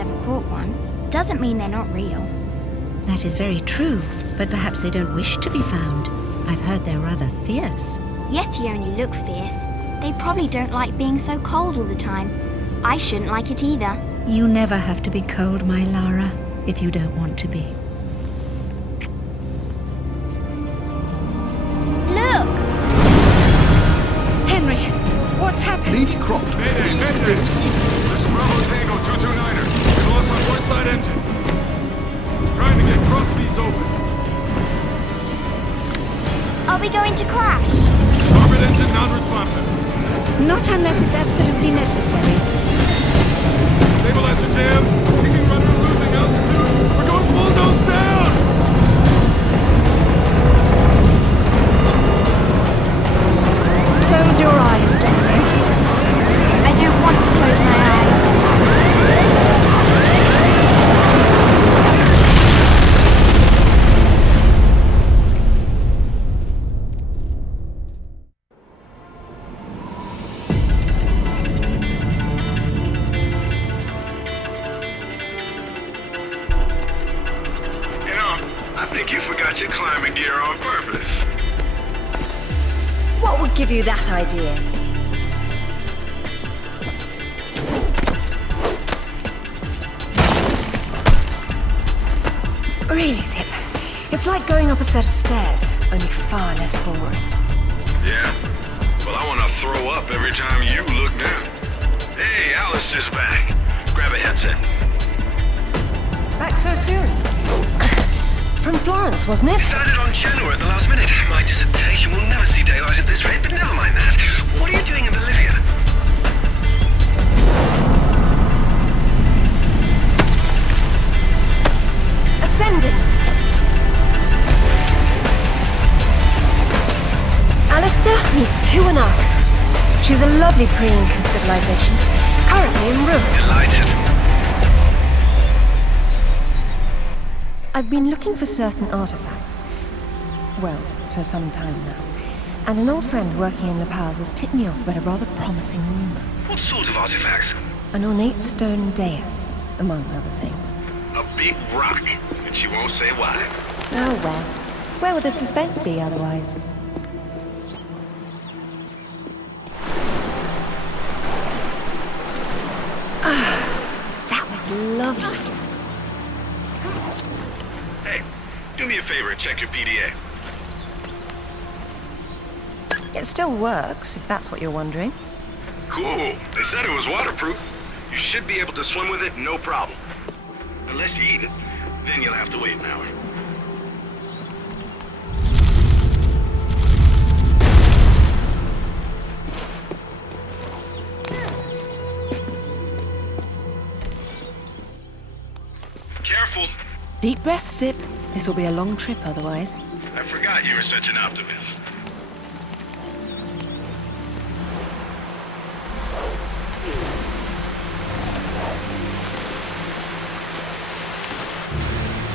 ever caught one, doesn't mean they're not real. That is very true, but perhaps they don't wish to be found. I've heard they're rather fierce. Yeti only look fierce. They probably don't like being so cold all the time. I shouldn't like it either. You never have to be cold, my Lara, if you don't want to be. Look! Henry, what's happened? Lady Croft, Mayday, please mayday! stay seated. This is Bravo Tango 229er. We lost our port side engine. Trying to get crossfeeds open. Are we going to crash? Starboard engine non-responsive. Not unless it's absolutely necessary. Stabilizer jam. Kicking rudder losing altitude. We're going full nose down! Close your eyes, darling. I don't want to close my eyes. I think you forgot your climbing gear on purpose. What would give you that idea? Really, Zip. It's like going up a set of stairs, only far less boring. Yeah? Well, I want to throw up every time you look down. Hey, Alice is back. Grab a headset. Back so soon? From Florence, wasn't it? Decided on Genoa at the last minute. My dissertation will never see daylight at this rate, but never mind that. What are you doing in Bolivia? Ascending. Alistair, meet Tuanak. She's a lovely pre-Incan civilization, currently in ruins. Delighted. I've been looking for certain artifacts. Well, for some time now. And an old friend working in La Paz has tipped me off about a rather promising rumor. What sort of artifacts? An ornate stone dais, among other things. A big rock, and she won't say why. Oh well. Where would the suspense be otherwise? That was lovely. Hey, do me a favor and check your PDA. It still works, if that's what you're wondering. Cool. They said it was waterproof. You should be able to swim with it, no problem. Unless you eat it, then you'll have to wait an hour. Careful. Deep breath, Sip. This will be a long trip otherwise. I forgot you were such an optimist.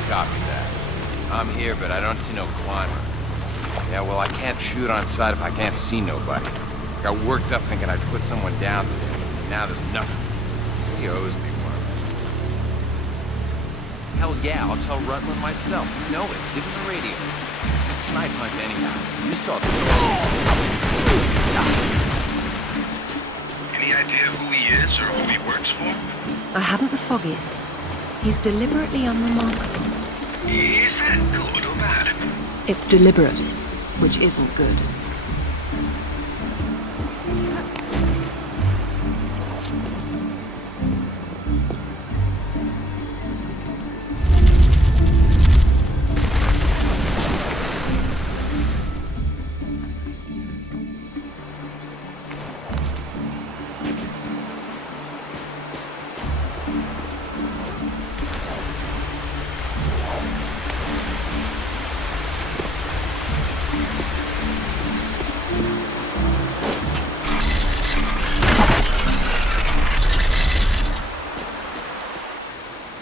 Copy that. I'm here, but I don't see no climber. Yeah, well, I can't shoot on sight if I can't see nobody. Got worked up thinking I'd put someone down today. Now there's nothing. He owes me one. Hell yeah, I'll tell Rutland myself. You know it. Give him the radio. It's a snipe hunt anyhow. You saw the... Any idea who he is or who he works for? I haven't the foggiest. He's deliberately unremarkable. Is that good or bad? It's deliberate, which isn't good.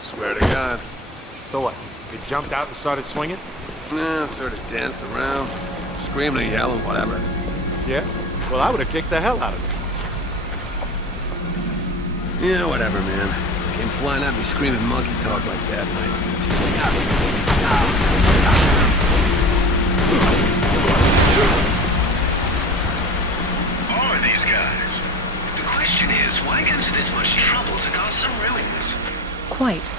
Swear to God. So what? They jumped out and started swinging? Yeah, sort of danced around, screaming and yelling, whatever. Yeah? Well, I would have kicked the hell out of them. Yeah, whatever, man. Came flying at me screaming monkey talk like that, and Who are these guys? The question is, why go to this much trouble to guard some ruins? Quite.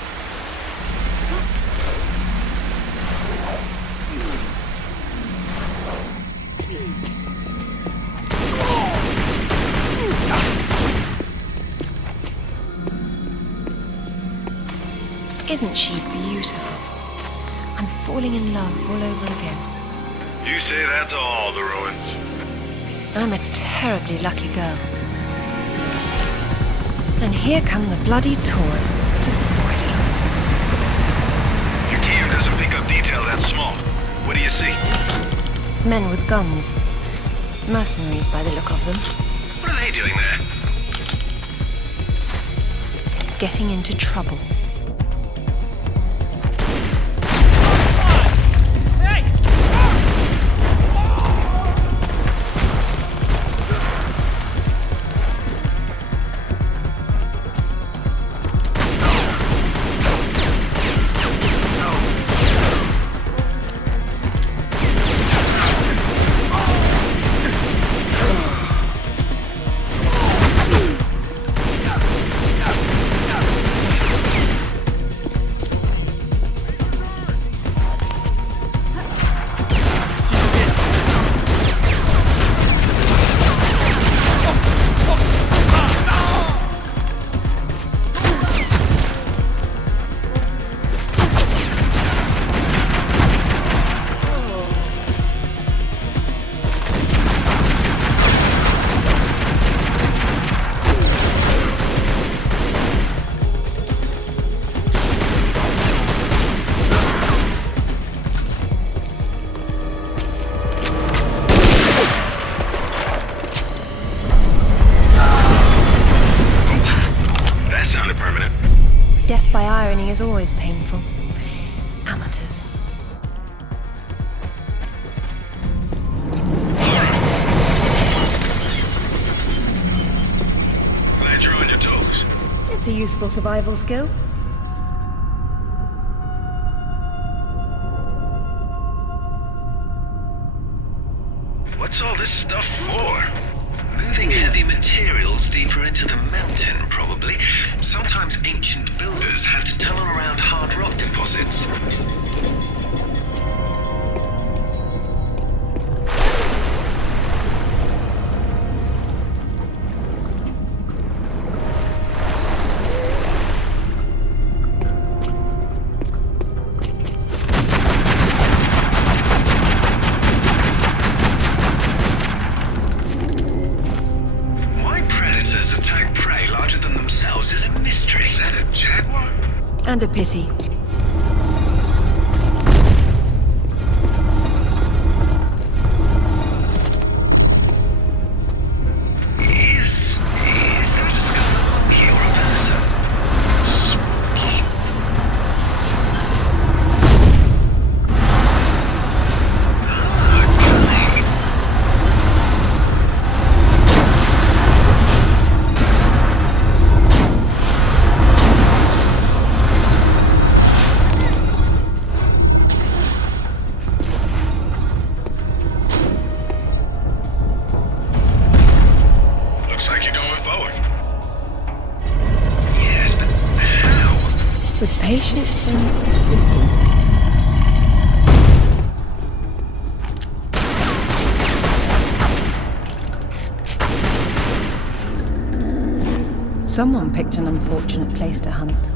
Isn't she beautiful? I'm falling in love all over again. You say that to all the ruins. I'm a terribly lucky girl. And here come the bloody tourists to spoil it. Your cam doesn't pick up detail that small. What do you see? Men with guns. Mercenaries by the look of them. What are they doing there? Getting into trouble. Death by irony is always painful. Amateurs. Glad you're on your toes. It's a useful survival skill. What's all this stuff for? Moving heavy materials deeper into the mountain, probably. Sometimes ancient builders had to tunnel around hard rock deposits. And a pity. Is that a skeleton or a person? Spooky. Looks like you're going forward. Yes, but how? With patience and persistence. Someone picked an unfortunate place to hunt.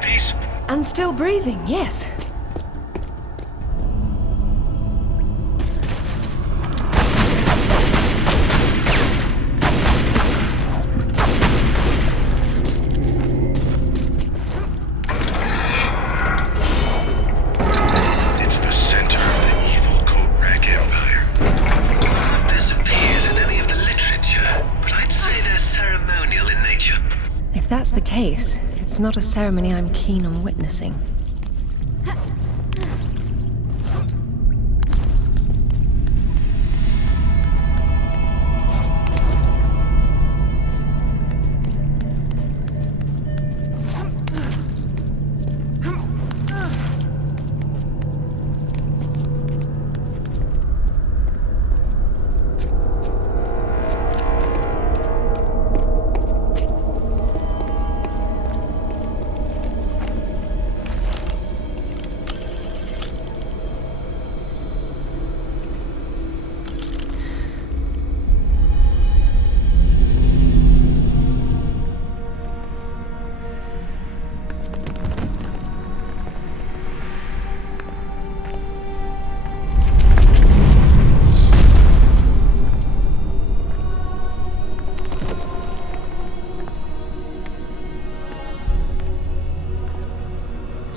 peace? And still breathing, yes. It's the center of the evil Cobrak Empire. None of this appears in any of the literature, but I'd say they're ceremonial in nature. If that's the case, it's not a ceremony I'm keen on witnessing.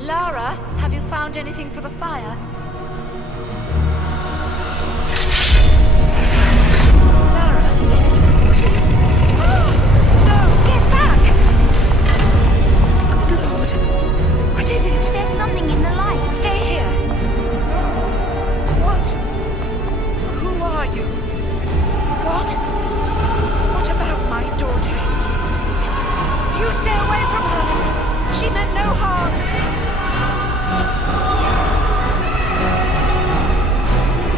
Lara, have you found anything for the fire? Lara? What are you... No! Get back! Good Lord. What is it? There's something in the light. Stay here. What? Who are you? What? What about my daughter? You stay away from her. She meant no harm.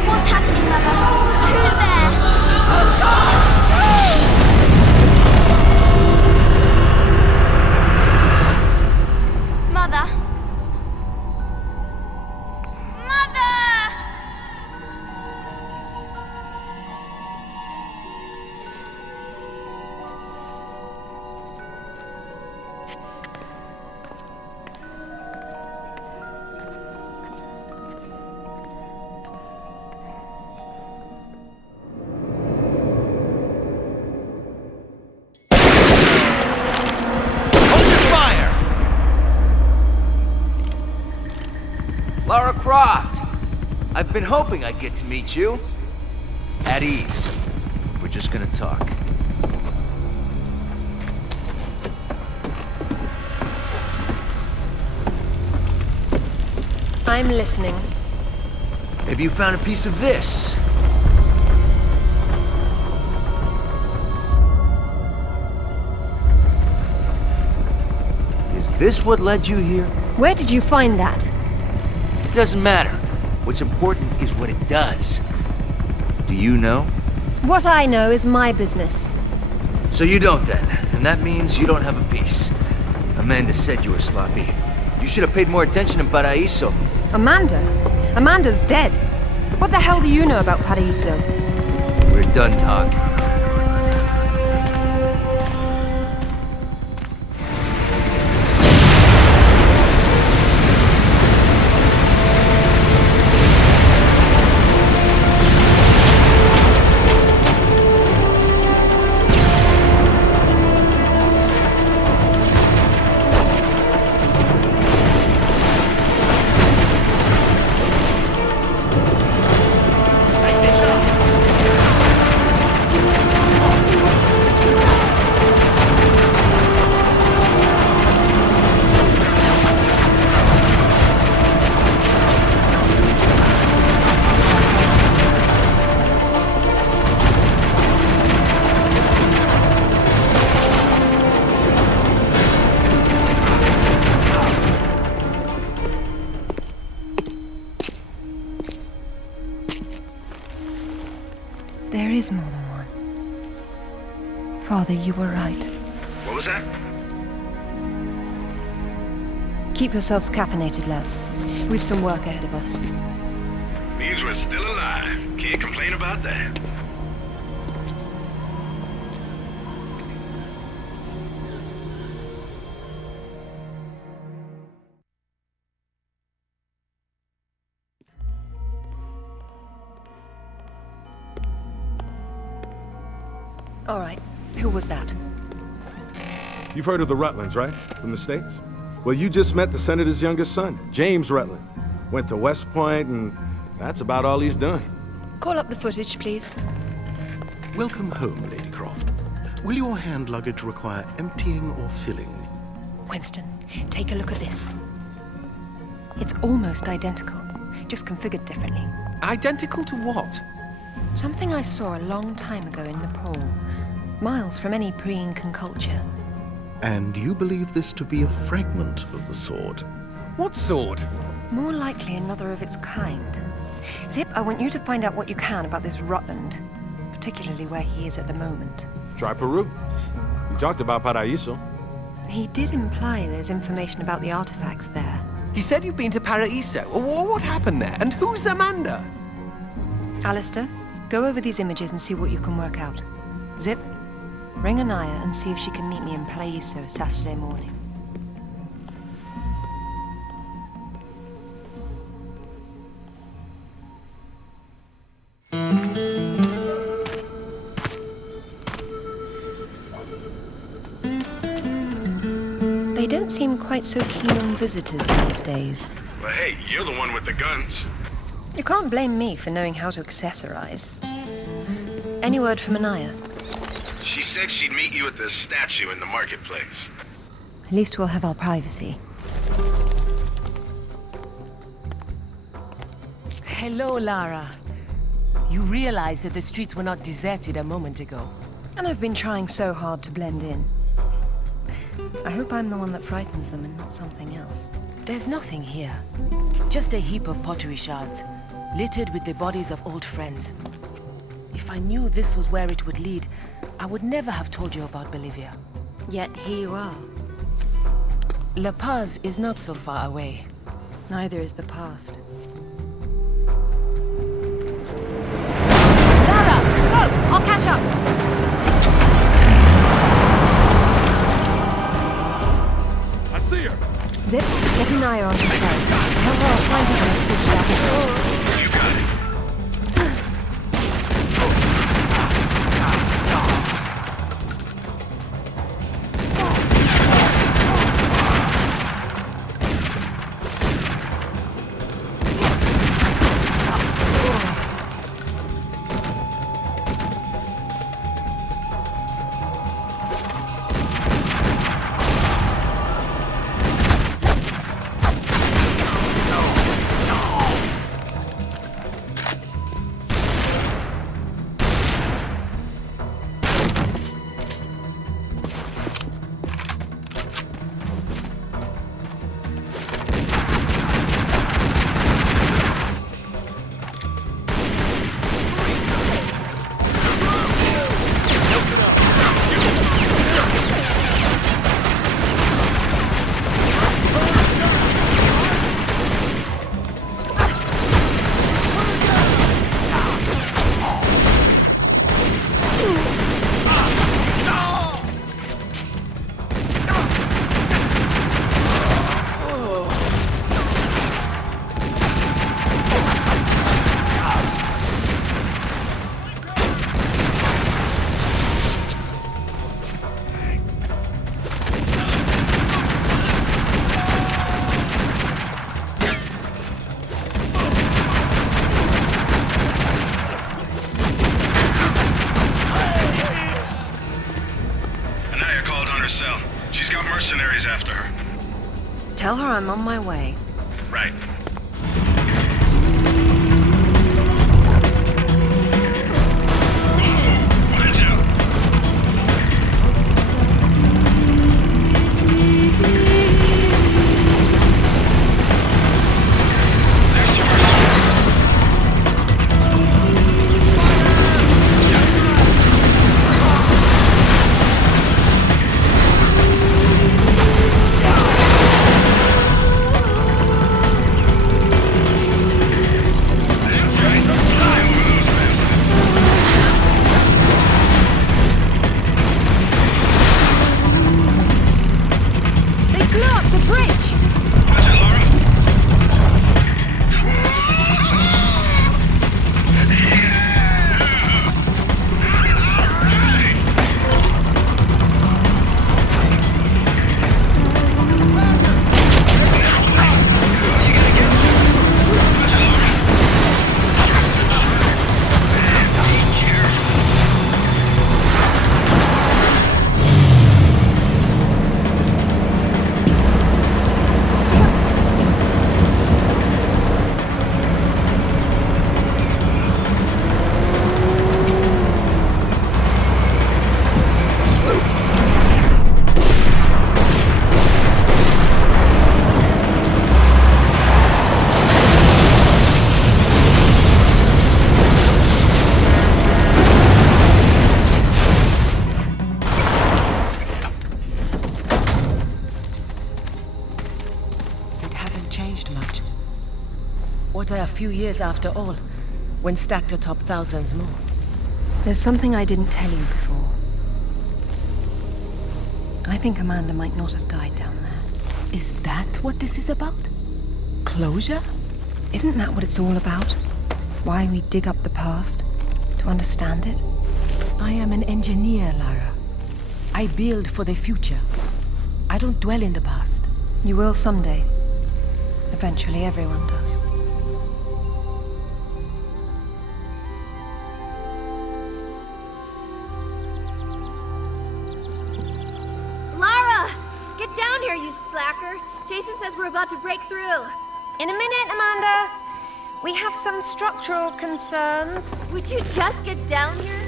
What's happening, Mother? Who's there? Mother? Mother! Lara Croft! I've been hoping I'd get to meet you. At ease. We're just gonna talk. I'm listening. Maybe you found a piece of this. Is this what led you here? Where did you find that? It doesn't matter. What's important is what it does. Do you know? What I know is my business. So you don't then, and that means you don't have a piece. Amanda said you were sloppy. You should have paid more attention in Paraíso. Amanda? Amanda's dead. What the hell do you know about Paraíso? We're done talking. There is more than one. Father, you were right. What was that? Keep yourselves caffeinated, lads. We've some work ahead of us. Means we're still alive. Can't complain about that. All right. Who was that? You've heard of the Rutlands, right? From the States? Well, you just met the senator's youngest son, James Rutland. Went to West Point, and that's about all he's done. Call up the footage, please. Welcome home, Lady Croft. Will your hand luggage require emptying or filling? Winston, take a look at this. It's almost identical, just configured differently. Identical to what? Something I saw a long time ago in Nepal, miles from any pre-Incan culture. And you believe this to be a fragment of the sword? What sword? More likely another of its kind. Zip, I want you to find out what you can about this Rutland, particularly where he is at the moment. Try Peru. You talked about Paraíso. He did imply there's information about the artifacts there. He said you've been to Paraíso. What happened there? And who's Amanda? Alistair, go over these images and see what you can work out. Zip, ring Anaya and see if she can meet me in Paraíso Saturday morning. They don't seem quite so keen on visitors these days. Well, hey, you're the one with the guns. You can't blame me for knowing how to accessorize. Any word from Anaya? She said she'd meet you at the statue in the marketplace. At least we'll have our privacy. Hello, Lara. You realize that the streets were not deserted a moment ago. And I've been trying so hard to blend in. I hope I'm the one that frightens them and not something else. There's nothing here. Just a heap of pottery shards, littered with the bodies of old friends. If I knew this was where it would lead, I would never have told you about Bolivia. Yet here you are. La Paz is not so far away. Neither is the past. Lara, go! I'll catch up! Zip, get Anaya on her side. Tell her I'll find her when I switch back. You got it. She's got mercenaries after her. Tell her I'm on my way. Right. Watch out. hasn't changed much. What are a few years after all, when stacked atop thousands more? There's something I didn't tell you before. I think Amanda might not have died down there. Is that what this is about? Closure? Isn't that what it's all about? Why we dig up the past? To understand it? I am an engineer, Lara. I build for the future. I don't dwell in the past. You will someday. Eventually, everyone does. Lara! Get down here, you slacker! Jason says we're about to break through. In a minute, Amanda. We have some structural concerns. Would you just get down here?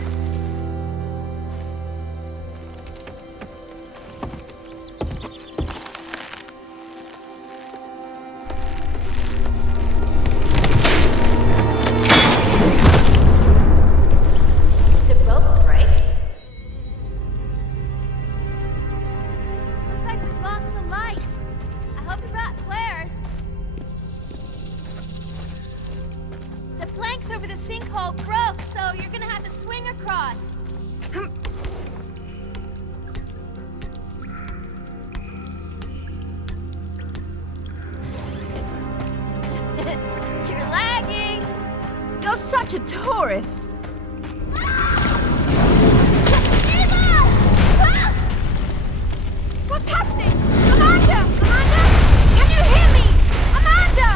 Did the rope break? Looks like we've lost the light. I hope you brought flares. The planks over the sinkhole broke, so you're gonna have to swing across. You're lagging. You're such a tourist. What's happening? Amanda! Amanda! Can you hear me? Amanda!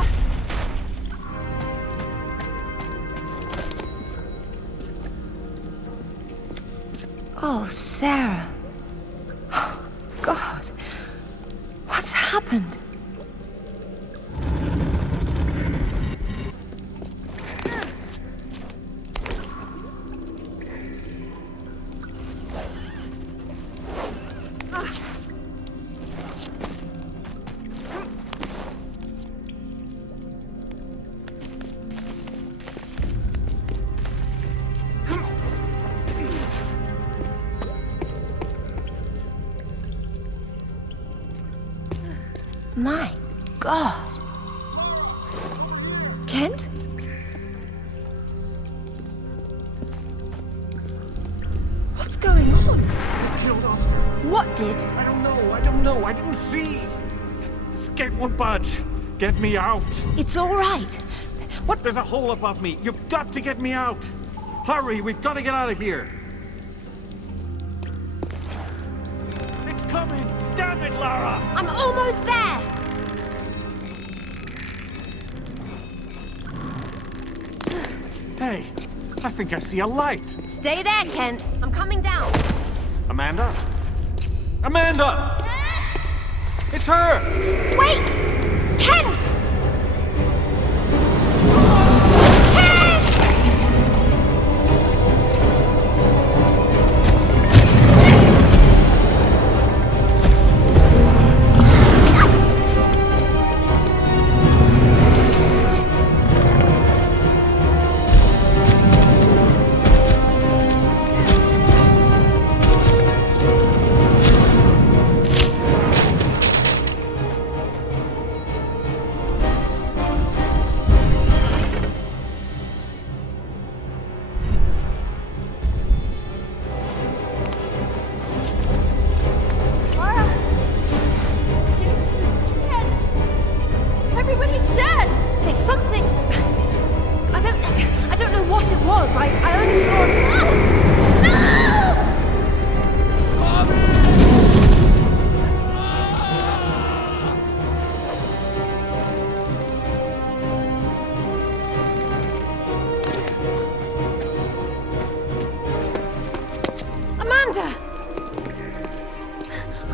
Oh, Sarah. Oh, God. What's happened? My God. Kent? What's going on? Killed us. What did? I don't know. I didn't see. Escape won't budge. Get me out. It's all right. What? There's a hole above me. You've got to get me out. Hurry, we've got to get out of here. It's coming. Damn it, Lara. I'm almost there. Hey, I think I see a light. Stay there, Kent. I'm coming down. Amanda? Amanda! It's her! Wait! Kent!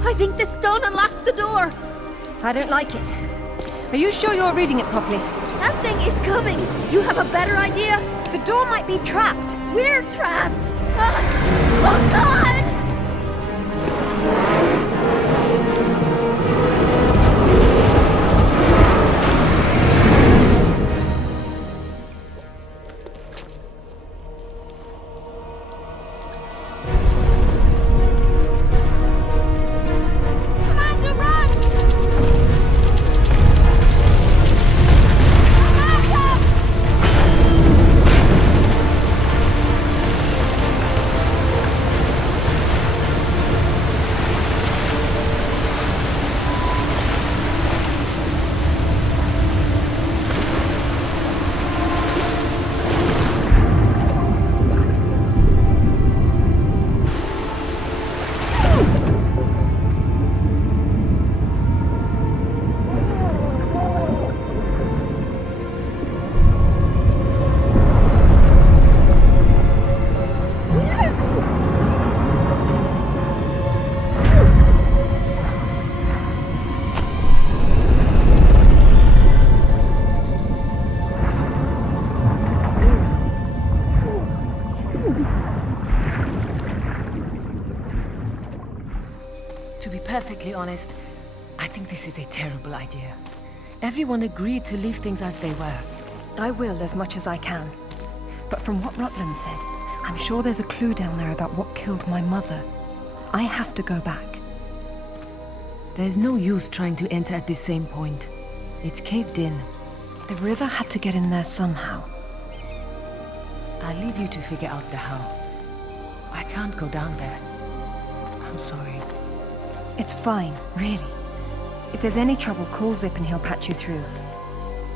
I think this stone unlocks the door. I don't like it. Are you sure you're reading it properly? That thing is coming. You have a better idea? The door might be trapped. We're trapped. Oh, God! perfectly honest, I think this is a terrible idea. Everyone agreed to leave things as they were. I will as much as I can. But from what Rutland said, I'm sure there's a clue down there about what killed my mother. I have to go back. There's no use trying to enter at this same point. It's caved in. The river had to get in there somehow. I'll leave you to figure out the how. I can't go down there. I'm sorry. It's fine, really. If there's any trouble, call Zip and he'll patch you through.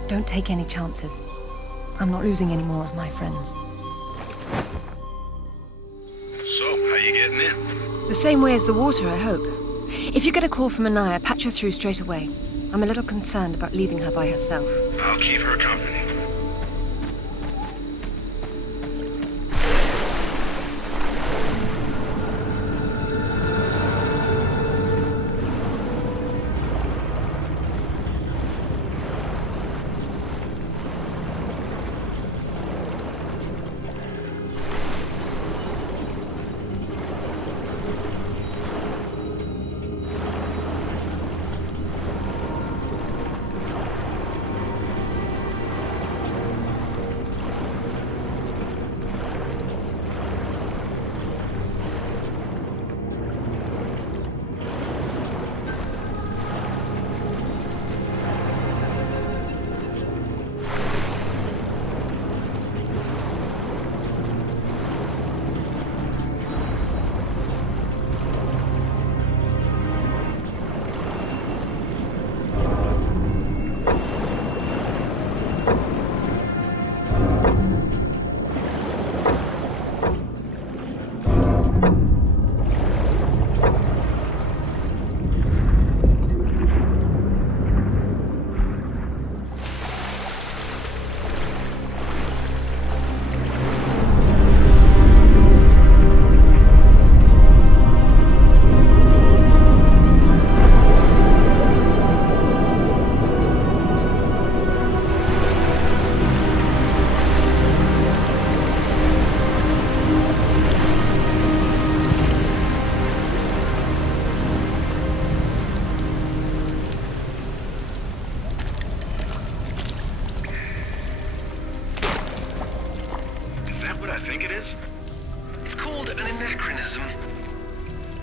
Don't take any chances. I'm not losing any more of my friends. So, how you getting in? The same way as the water, I hope. If you get a call from Anaya, patch her through straight away. I'm a little concerned about leaving her by herself. I'll keep her company.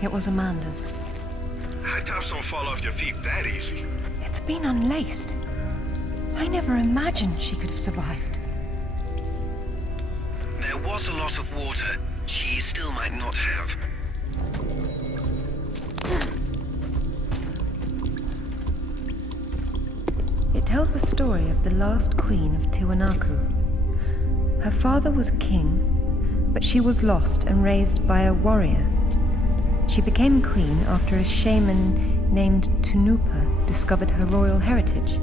It was Amanda's. High tops don't fall off your feet that easy. It's been unlaced. I never imagined she could have survived. There was a lot of water. She still might not have. It tells the story of the last queen of Tiwanaku. Her father was king, but she was lost and raised by a warrior. She became queen after a shaman named Tunupa discovered her royal heritage.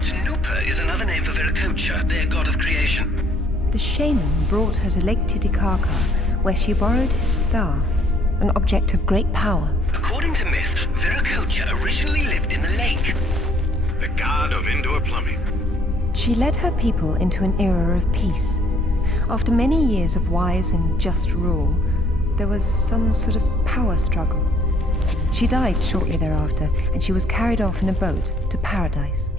Tunupa is another name for Viracocha, their god of creation. The shaman brought her to Lake Titicaca, where she borrowed his staff, an object of great power. According to myth, Viracocha originally lived in the lake. The god of indoor plumbing. She led her people into an era of peace. After many years of wise and just rule, there was some sort of power struggle. She died shortly thereafter, and she was carried off in a boat to paradise.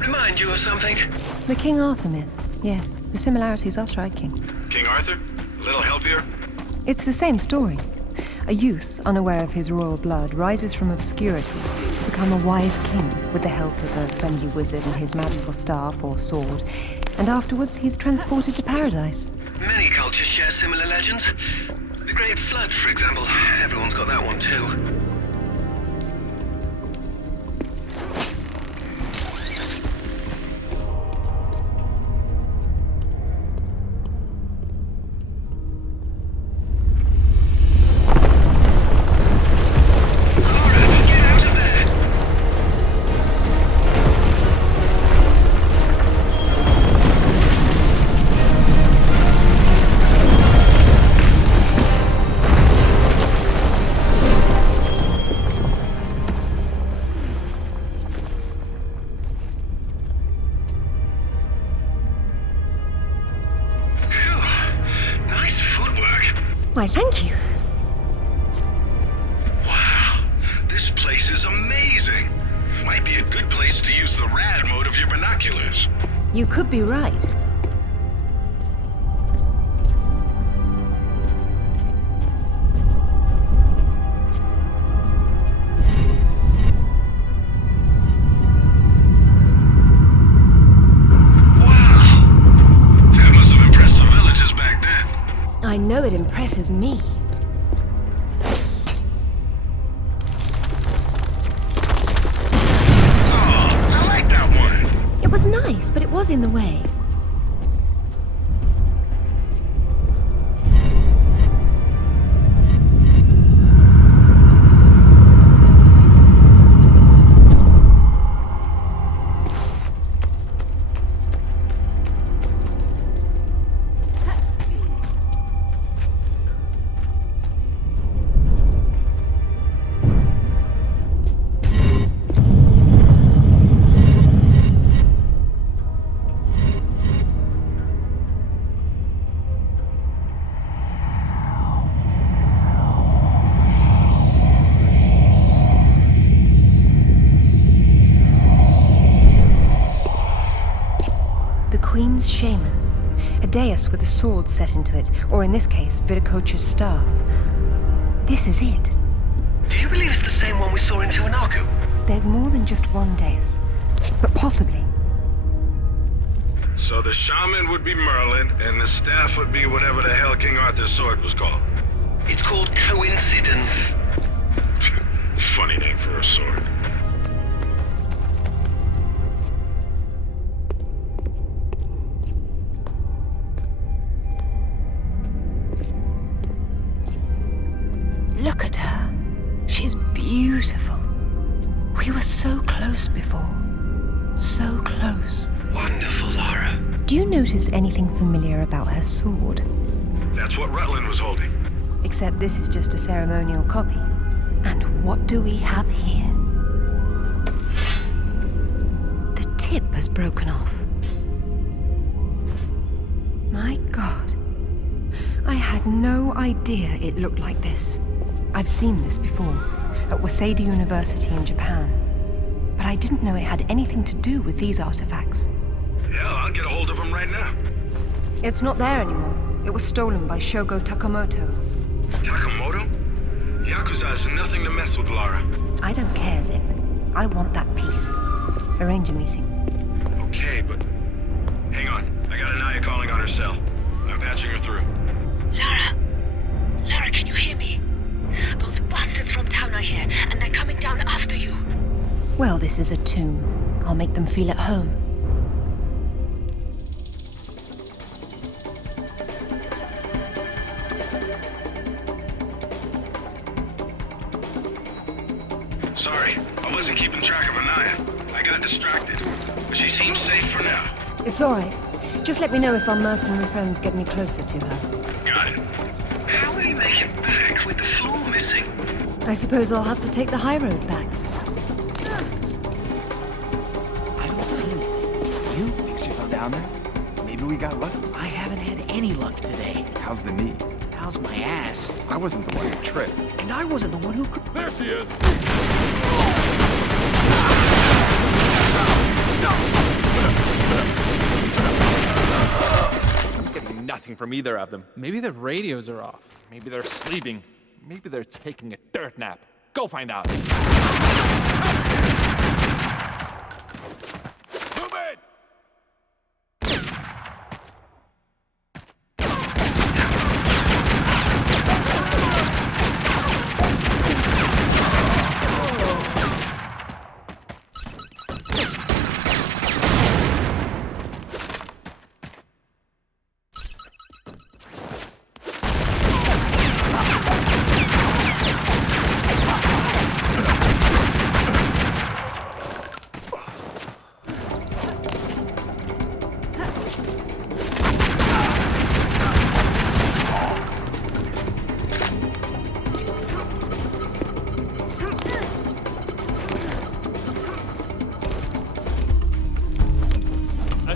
Remind you of something? The King Arthur myth, yes. The similarities are striking. King Arthur? A little help here? It's the same story. A youth, unaware of his royal blood, rises from obscurity to become a wise king with the help of a friendly wizard and his magical staff or sword, and afterwards he's transported to paradise. Many cultures share similar legends. The Great Flood, for example. Everyone's got that one too. Why, thank you. Wow. might be a good place to use the rad mode of your binoculars. You could be right. I know it impresses me. Oh, I like that one. It was nice, but it was in the way. Queen's shaman. A dais with a sword set into it, or in this case, Viracocha's staff. This is it. Do you believe it's the same one we saw in Tiwanaku? There's more than just one dais, but possibly. So the shaman would be Merlin, and the staff would be whatever the hell King Arthur's sword was called. It's called coincidence. Funny name for a sword. Look at her. She's beautiful. We were so close before. So close. Wonderful, Lara. Do you notice anything familiar about her sword? That's what Rutland was holding. Except this is just a ceremonial copy. And what do we have here? The tip has broken off. My God. I had no idea it looked like this. I've seen this before, at Waseda University in Japan. But I didn't know it had anything to do with these artifacts. Hell, I'll get a hold of them right now. It's not there anymore. It was stolen by Shogo Takamoto. Takamoto? Yakuza is nothing to mess with, Lara. I don't care, Zip. I want that piece. Arrange a meeting. Okay, but... Hang on. I got Anaya calling on her cell. I'm patching her through. Lara! Lara, can you hear me? Those bastards from town are here, and they're coming down after you. Well, this is a tomb. I'll make them feel at home. Sorry, I wasn't keeping track of Anaya. I got distracted. But she seems safe for now. It's all right. Just let me know if our mercenary friends get any closer to her. Got it. How will you make it back with the floor missing? I suppose I'll have to take the high road back. I don't see anything. You? Think she fell down there? Maybe we got lucky. I haven't had any luck today. How's the knee? How's my ass? I wasn't the one who tripped. And I wasn't the one who... There she is! I'm getting nothing from either of them. Maybe their radios are off. Maybe they're sleeping. Maybe they're taking a dirt nap. Go find out. Move it!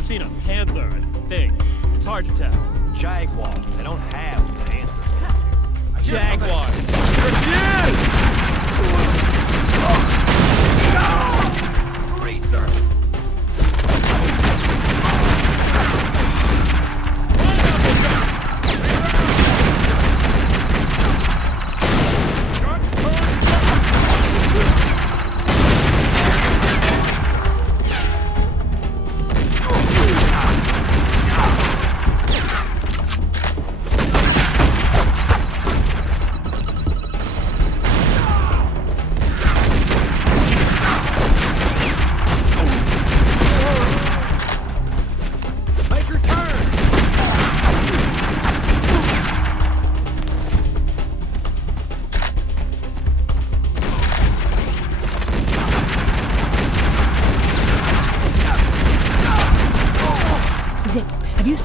Seen a panther, I think. It's hard to tell. Jaguar. They don't have panthers. Jaguar. Refuse!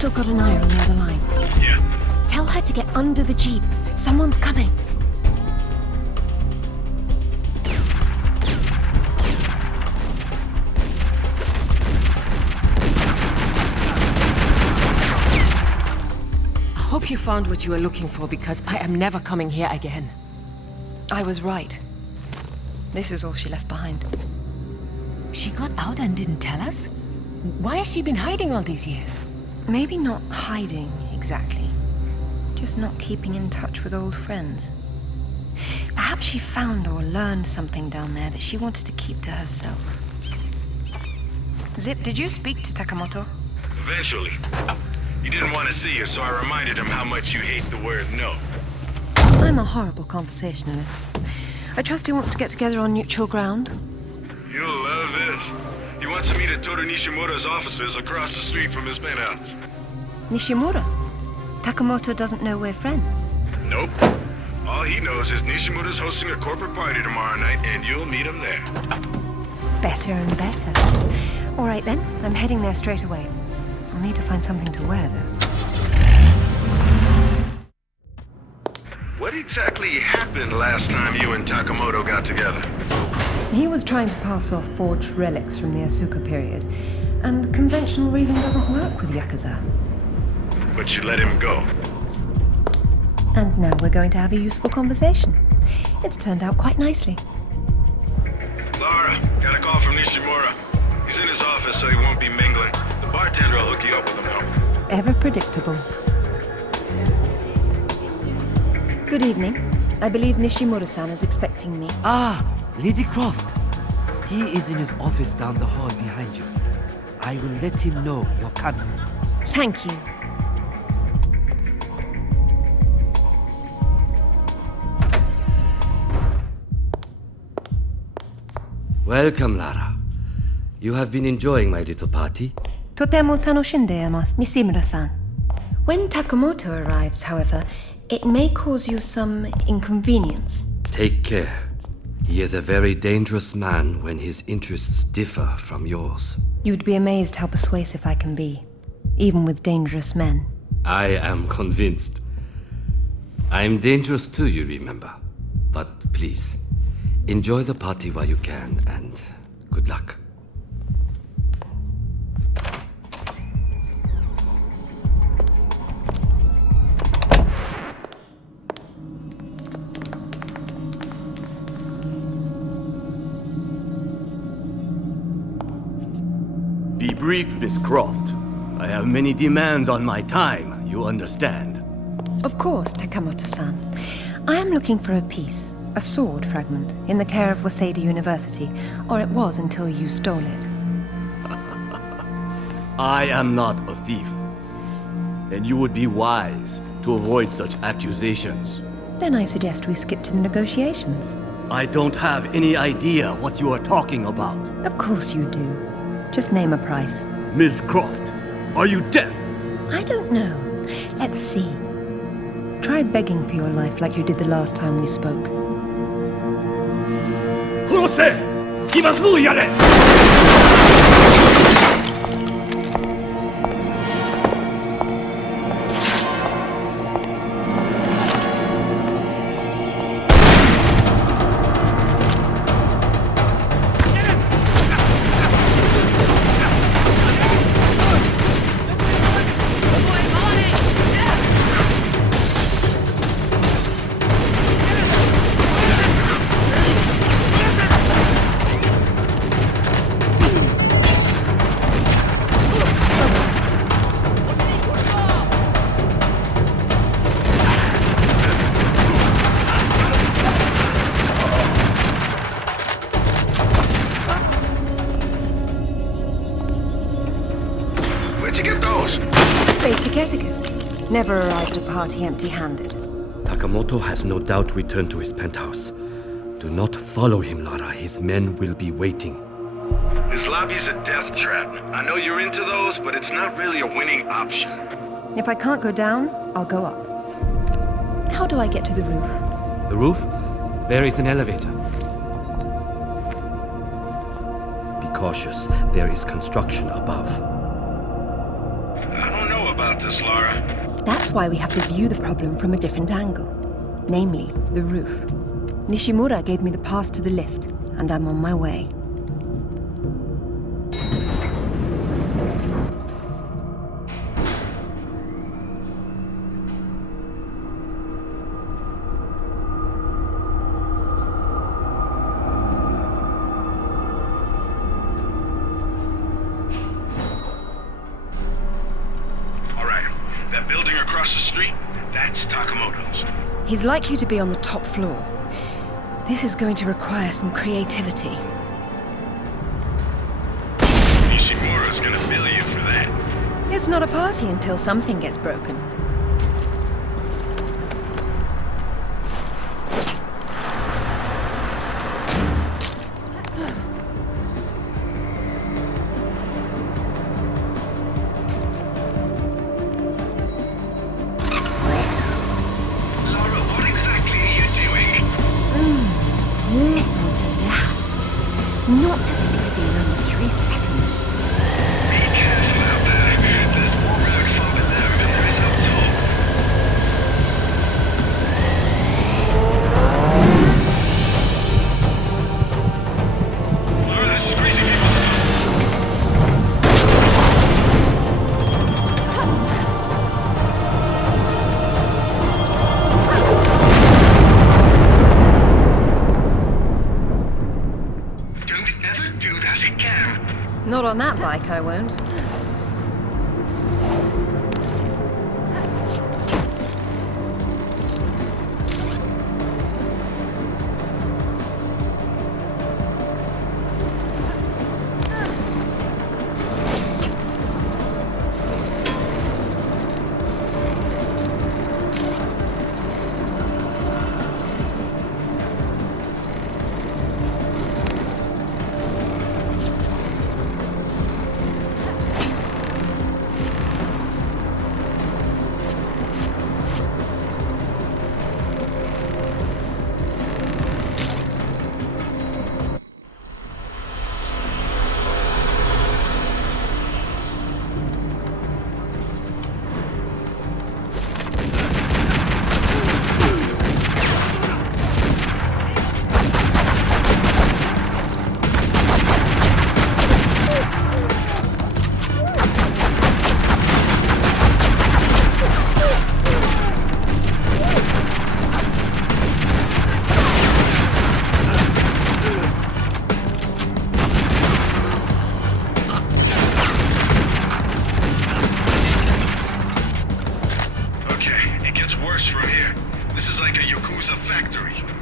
still got an eye on the other line. Yeah. Tell her to get under the jeep. Someone's coming. I hope you found what you were looking for, because I am never coming here again. I was right. This is all she left behind. She got out and didn't tell us? Why has she been hiding all these years? Maybe not hiding, exactly. Just not keeping in touch with old friends. Perhaps she found or learned something down there that she wanted to keep to herself. Zip, did you speak to Takamoto? Eventually. He didn't want to see you, so I reminded him how much you hate the word no. I'm a horrible conversationalist. I trust he wants to get together on neutral ground. You'll love this. He wants to meet at Toru Nishimura's offices across the street from his penthouse. Nishimura? Takamoto doesn't know we're friends. Nope. All he knows is Nishimura's hosting a corporate party tomorrow night, and you'll meet him there. Better and better. All right then, I'm heading there straight away. I'll need to find something to wear, though. What exactly happened last time you and Takamoto got together? He was trying to pass off forged relics from the Asuka period, and conventional reason doesn't work with Yakuza. But you let him go. And now we're going to have a useful conversation. It's turned out quite nicely. Lara, got a call from Nishimura. He's in his office, so he won't be mingling. The bartender will hook you up with him, though. Ever predictable. Good evening. I believe Nishimura-san is expecting me. Ah, Lady Croft. He is in his office down the hall behind you. I will let him know you're coming. Thank you. Welcome, Lara. You have been enjoying my little party? Totemo tanoshindeimasu, Nishimura-san. When Takamoto arrives, however, it may cause you some inconvenience. Take care. He is a very dangerous man when his interests differ from yours. You'd be amazed how persuasive I can be, even with dangerous men. I am convinced. I'm dangerous too, you remember. But please, enjoy the party while you can, and good luck. Be brief, Miss Croft. I have many demands on my time, you understand. Of course, Takamoto-san. I am looking for a piece, a sword fragment, in the care of Waseda University, or it was until you stole it. I am not a thief. And you would be wise to avoid such accusations. Then I suggest we skip to the negotiations. I don't have any idea what you are talking about. Of course you do. Just name a price. Miss Croft, are you deaf? I don't know. Let's see. Try begging for your life like you did the last time we spoke. 殺せ! 今すぐやれ! Never arrive at a party empty-handed. Takamoto has no doubt returned to his penthouse. Do not follow him, Lara. His men will be waiting. His lobby's a death trap. I know you're into those, but it's not really a winning option. If I can't go down, I'll go up. How do I get to the roof? The roof? There is an elevator. Be cautious. There is construction above. I don't know about this, Lara. That's why we have to view the problem from a different angle. Namely, the roof. Nishimura gave me the pass to the lift, and I'm on my way. That building across the street, that's Takamoto's. He's likely to be on the top floor. This is going to require some creativity. Nishimura's gonna bill you for that. It's not a party until something gets broken. Listen to that. 0 to 60 in under 3 seconds. Be careful out there. There's more road far below than there is up top. Lara, this is crazy people stuff. Not on that bike, I won't.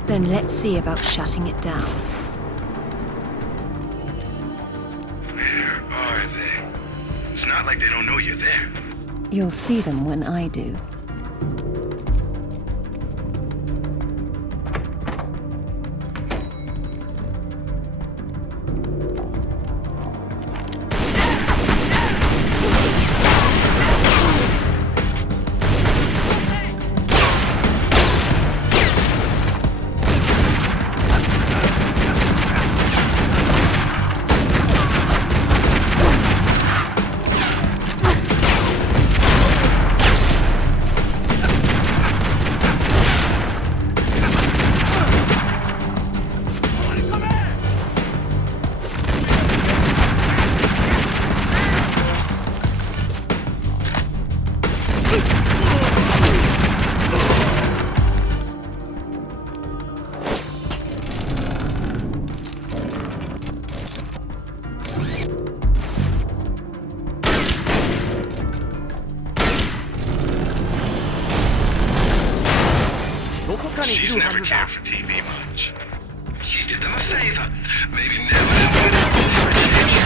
Then let's see about shutting it down. Where are they? It's not like they don't know you're there. You'll see them when I do. She's never cared for TV much. She did them a favor. Maybe never invite her off for a change.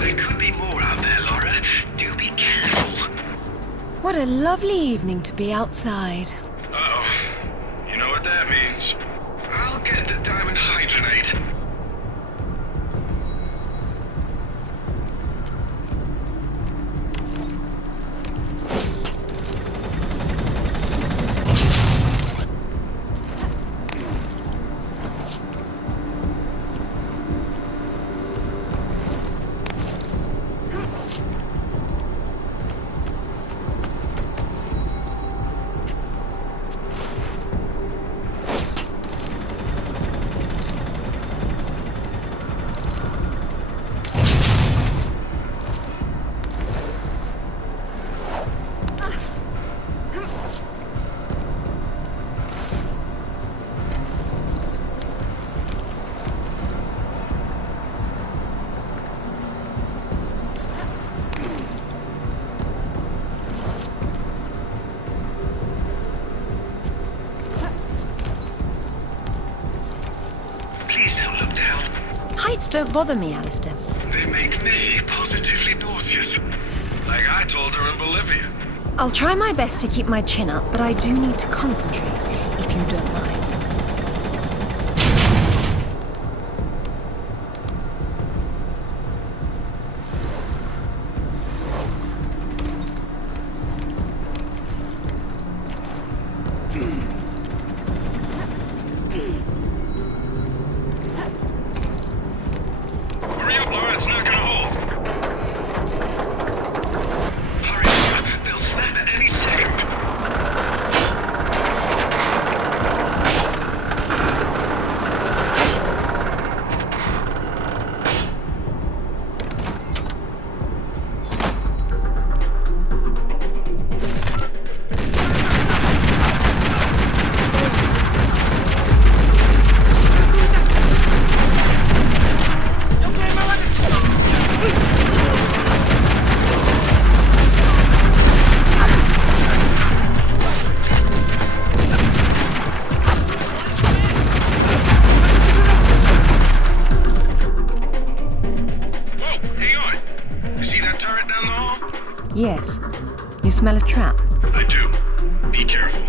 There could be more out there, Lara. Do be careful. What a lovely evening to be outside. Uh-oh. You know what that means. I'll get the diamond hydronate. heights don't bother me, Alistair. They make me positively nauseous. Like I told her in Bolivia. I'll try my best to keep my chin up, but I do need to concentrate, if you don't mind. Hurry up, Laura, it's not gonna hold. Hurry, they'll snap at any second. Yes. You smell a trap? I do. Be careful.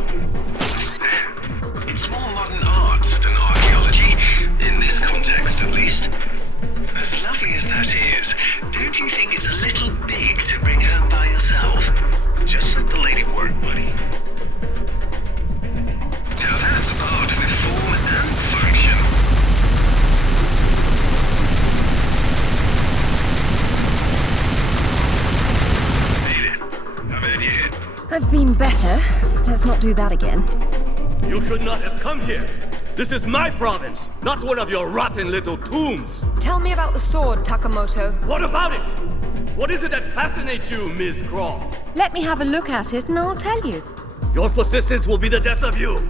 It's more modern art than archaeology, in this context at least. As lovely as that is, don't you think it's a little big to bring home by yourself? Just let the lady work, buddy. Now that's art with form and function. I've been better. Let's not do that again. You should not have come here. This is my province, not one of your rotten little tombs. Tell me about the sword, Takamoto. What about it? What is it that fascinates you, Ms. Croft? Let me have a look at it and I'll tell you. Your persistence will be the death of you.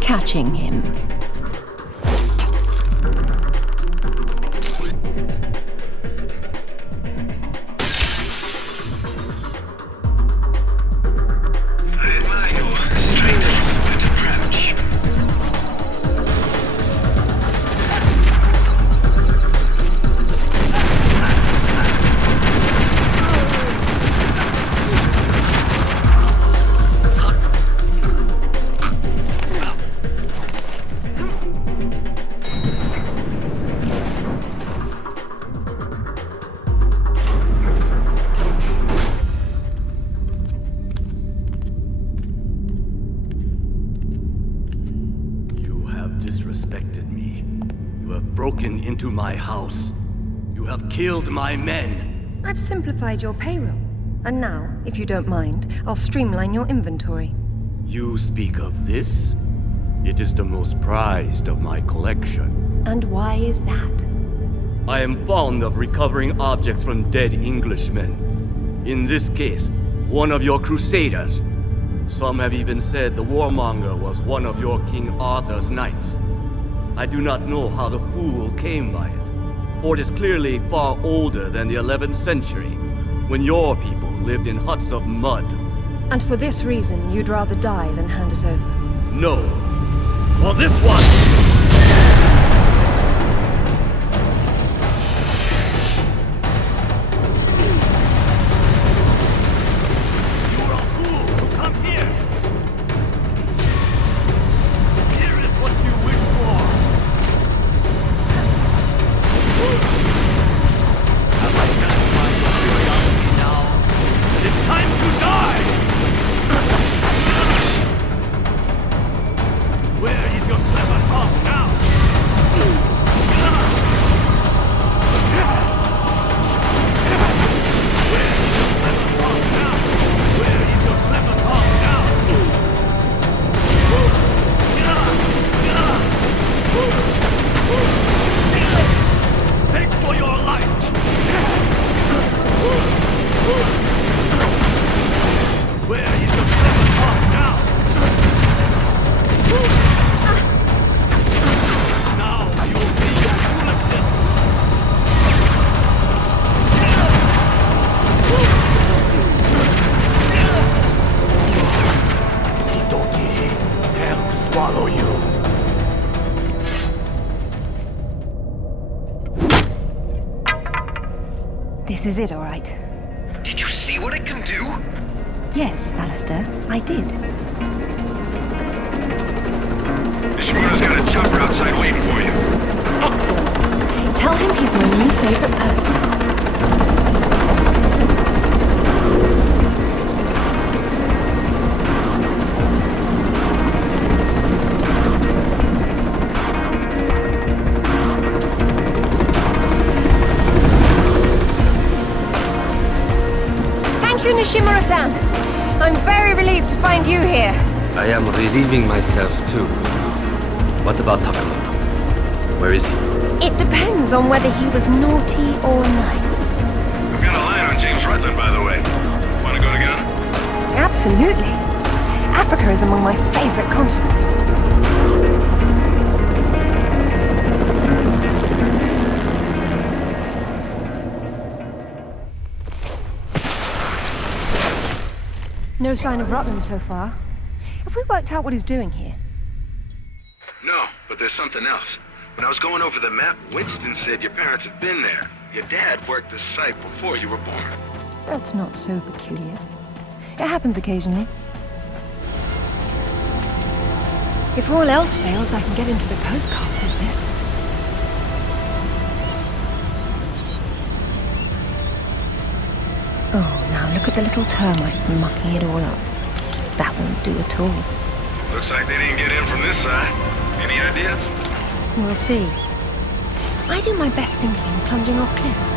Catching him. Disrespected me. You have broken into my house. You have killed my men. I've simplified your payroll. And now, if you don't mind, I'll streamline your inventory. You speak of this? It is the most prized of my collection. And why is that? I am fond of recovering objects from dead Englishmen. In this case, one of your crusaders. Some have even said the warmonger was one of your King Arthur's knights. I do not know how the fool came by it, for it is clearly far older than the 11th century, when your people lived in huts of mud. And for this reason, you'd rather die than hand it over? No. For this one! Where is your clever heart? for you. This is it, all right. Did you see what it can do? Yes, Alistair, I did. Nishimura's got a chopper outside waiting for you. Excellent. Tell him he's my new favorite person. Nishimura-san, I'm very relieved to find you here. I am relieving myself too. What about Takamoto? Where is he? It depends on whether he was naughty or nice. I've got a line on James Rutland, by the way. Want to go together? Absolutely. Africa is among my favorite continents. No sign of Rutland so far. Have we worked out what he's doing here? No, but there's something else. When I was going over the map, Winston said your parents have been there. Your dad worked this site before you were born. That's not so peculiar. It happens occasionally. If all else fails, I can get into the postcard business. Oh, now look at the little termites mucking it all up. That won't do at all. Looks like they didn't get in from this side. Any ideas? We'll see. I do my best thinking plunging off cliffs.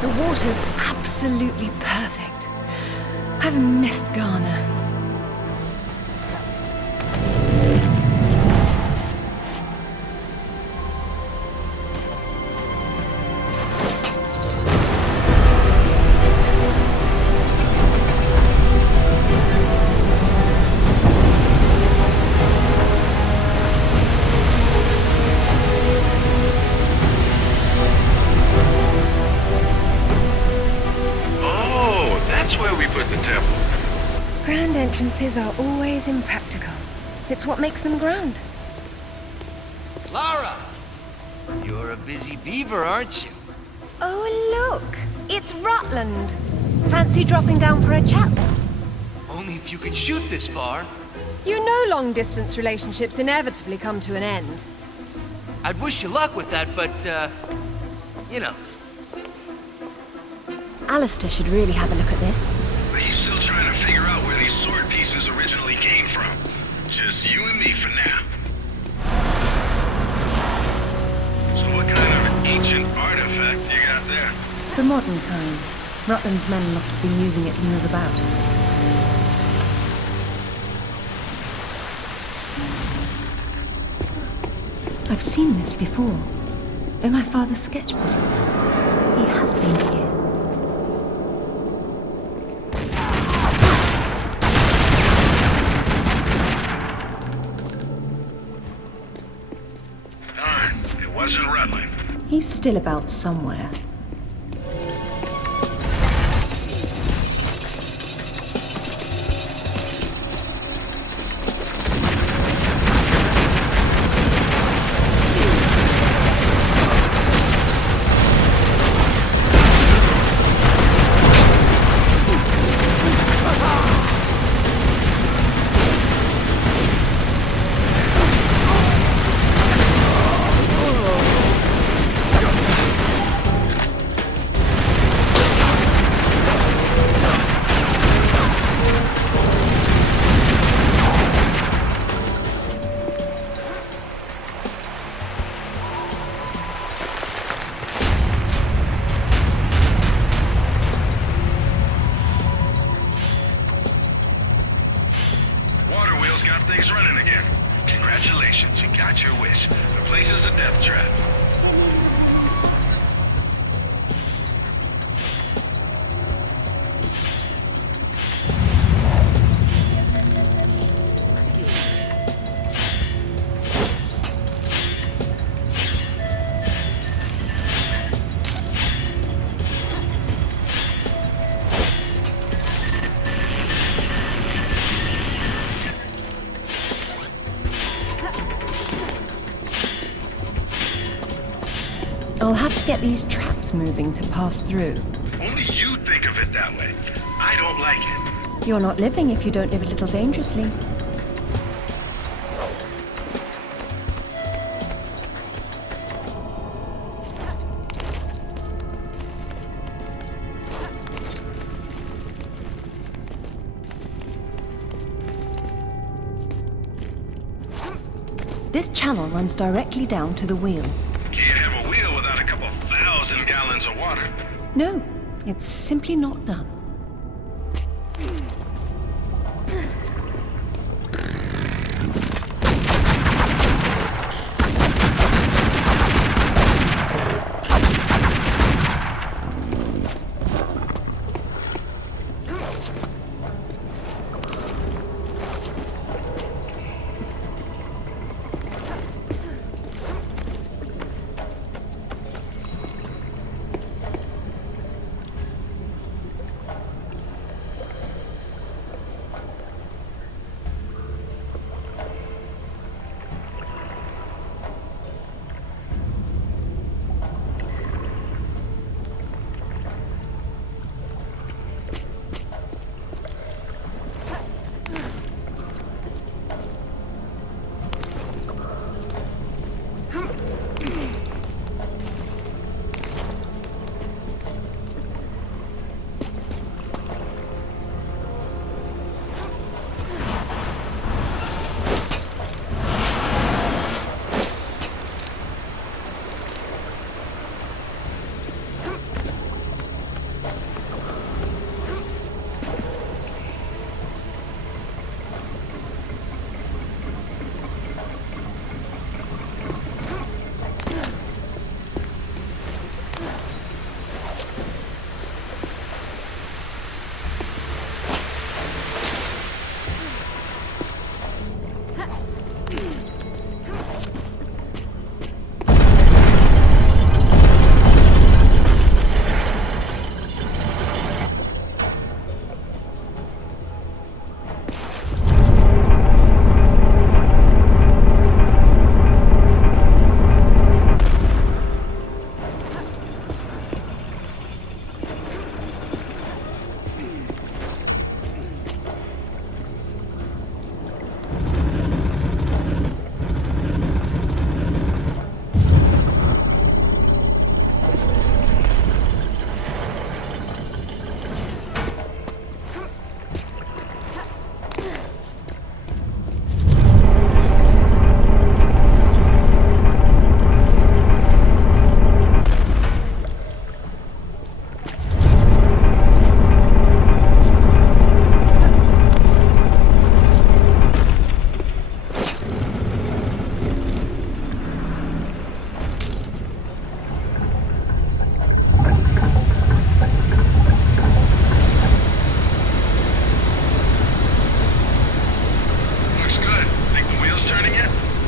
The water's absolutely perfect. I've missed Ghana. Grand entrances are always impractical. It's what makes them grand. Lara! You're a busy beaver, aren't you? Oh, look! It's Rutland! Fancy dropping down for a chat? Only if you can shoot this far. You know long-distance relationships inevitably come to an end. I'd wish you luck with that, but, you know. Alistair should really have a look at this. But he's still trying to figure out where these sword pieces originally came from. Just you and me for now. So what kind of ancient artifact you got there? The modern kind. Rutland's men must have been using it to move about. I've seen this before. In my father's sketchbook. He has been here. It wasn't Rutland. He's still about somewhere. Got things running again. Congratulations, you got your wish. The place is a death trap. I'll have to get these traps moving to pass through. Only you think of it that way. I don't like it. You're not living if you don't live a little dangerously. This channel runs directly down to the wheel. Can't have a wheel without a couple 1,000 gallons of water. No, it's simply not done.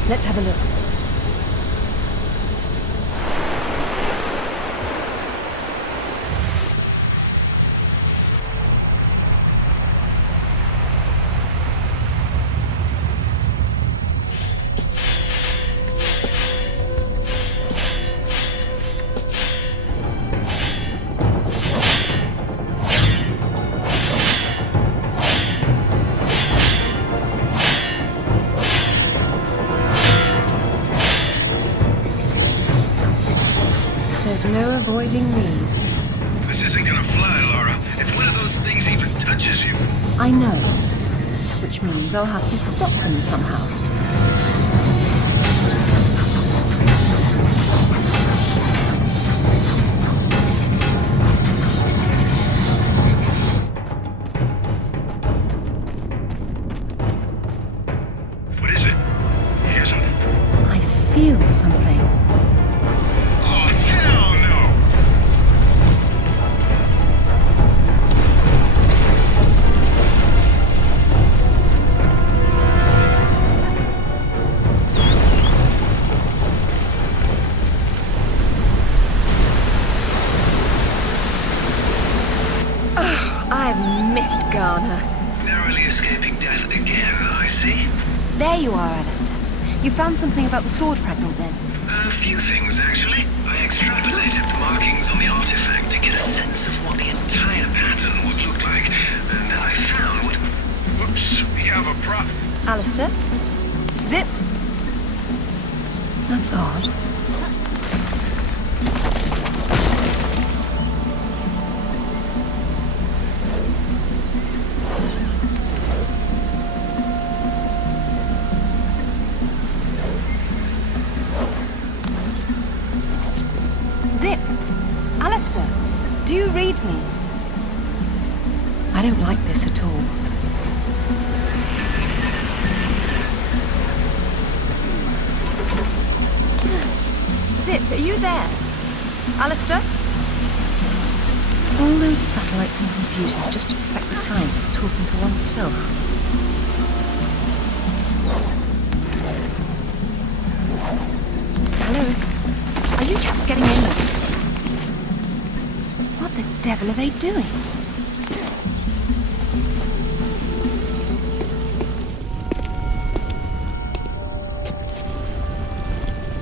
Let's have a look. No avoiding these. This isn't gonna fly, Laura. If one of those things even touches you. I know. Which means I'll have to stop them somehow. What is it? You hear something? I feel something. I've missed Ghana. Narrowly escaping death again, I see. There you are, Alistair. You found something about the sword fragment then? A few things, actually. I extrapolated the markings on the artifact to get a sense of what the entire pattern would look like. And then I found what... Whoops, we have a problem. Alistair? Zip? That's odd. Zip! Alistair! Do you read me? I don't like this at all. Zip, are you there? Alistair? All those satellites and computers just to perfect the science of talking to oneself. Hello? Are you chaps getting in with this? What the devil are they doing?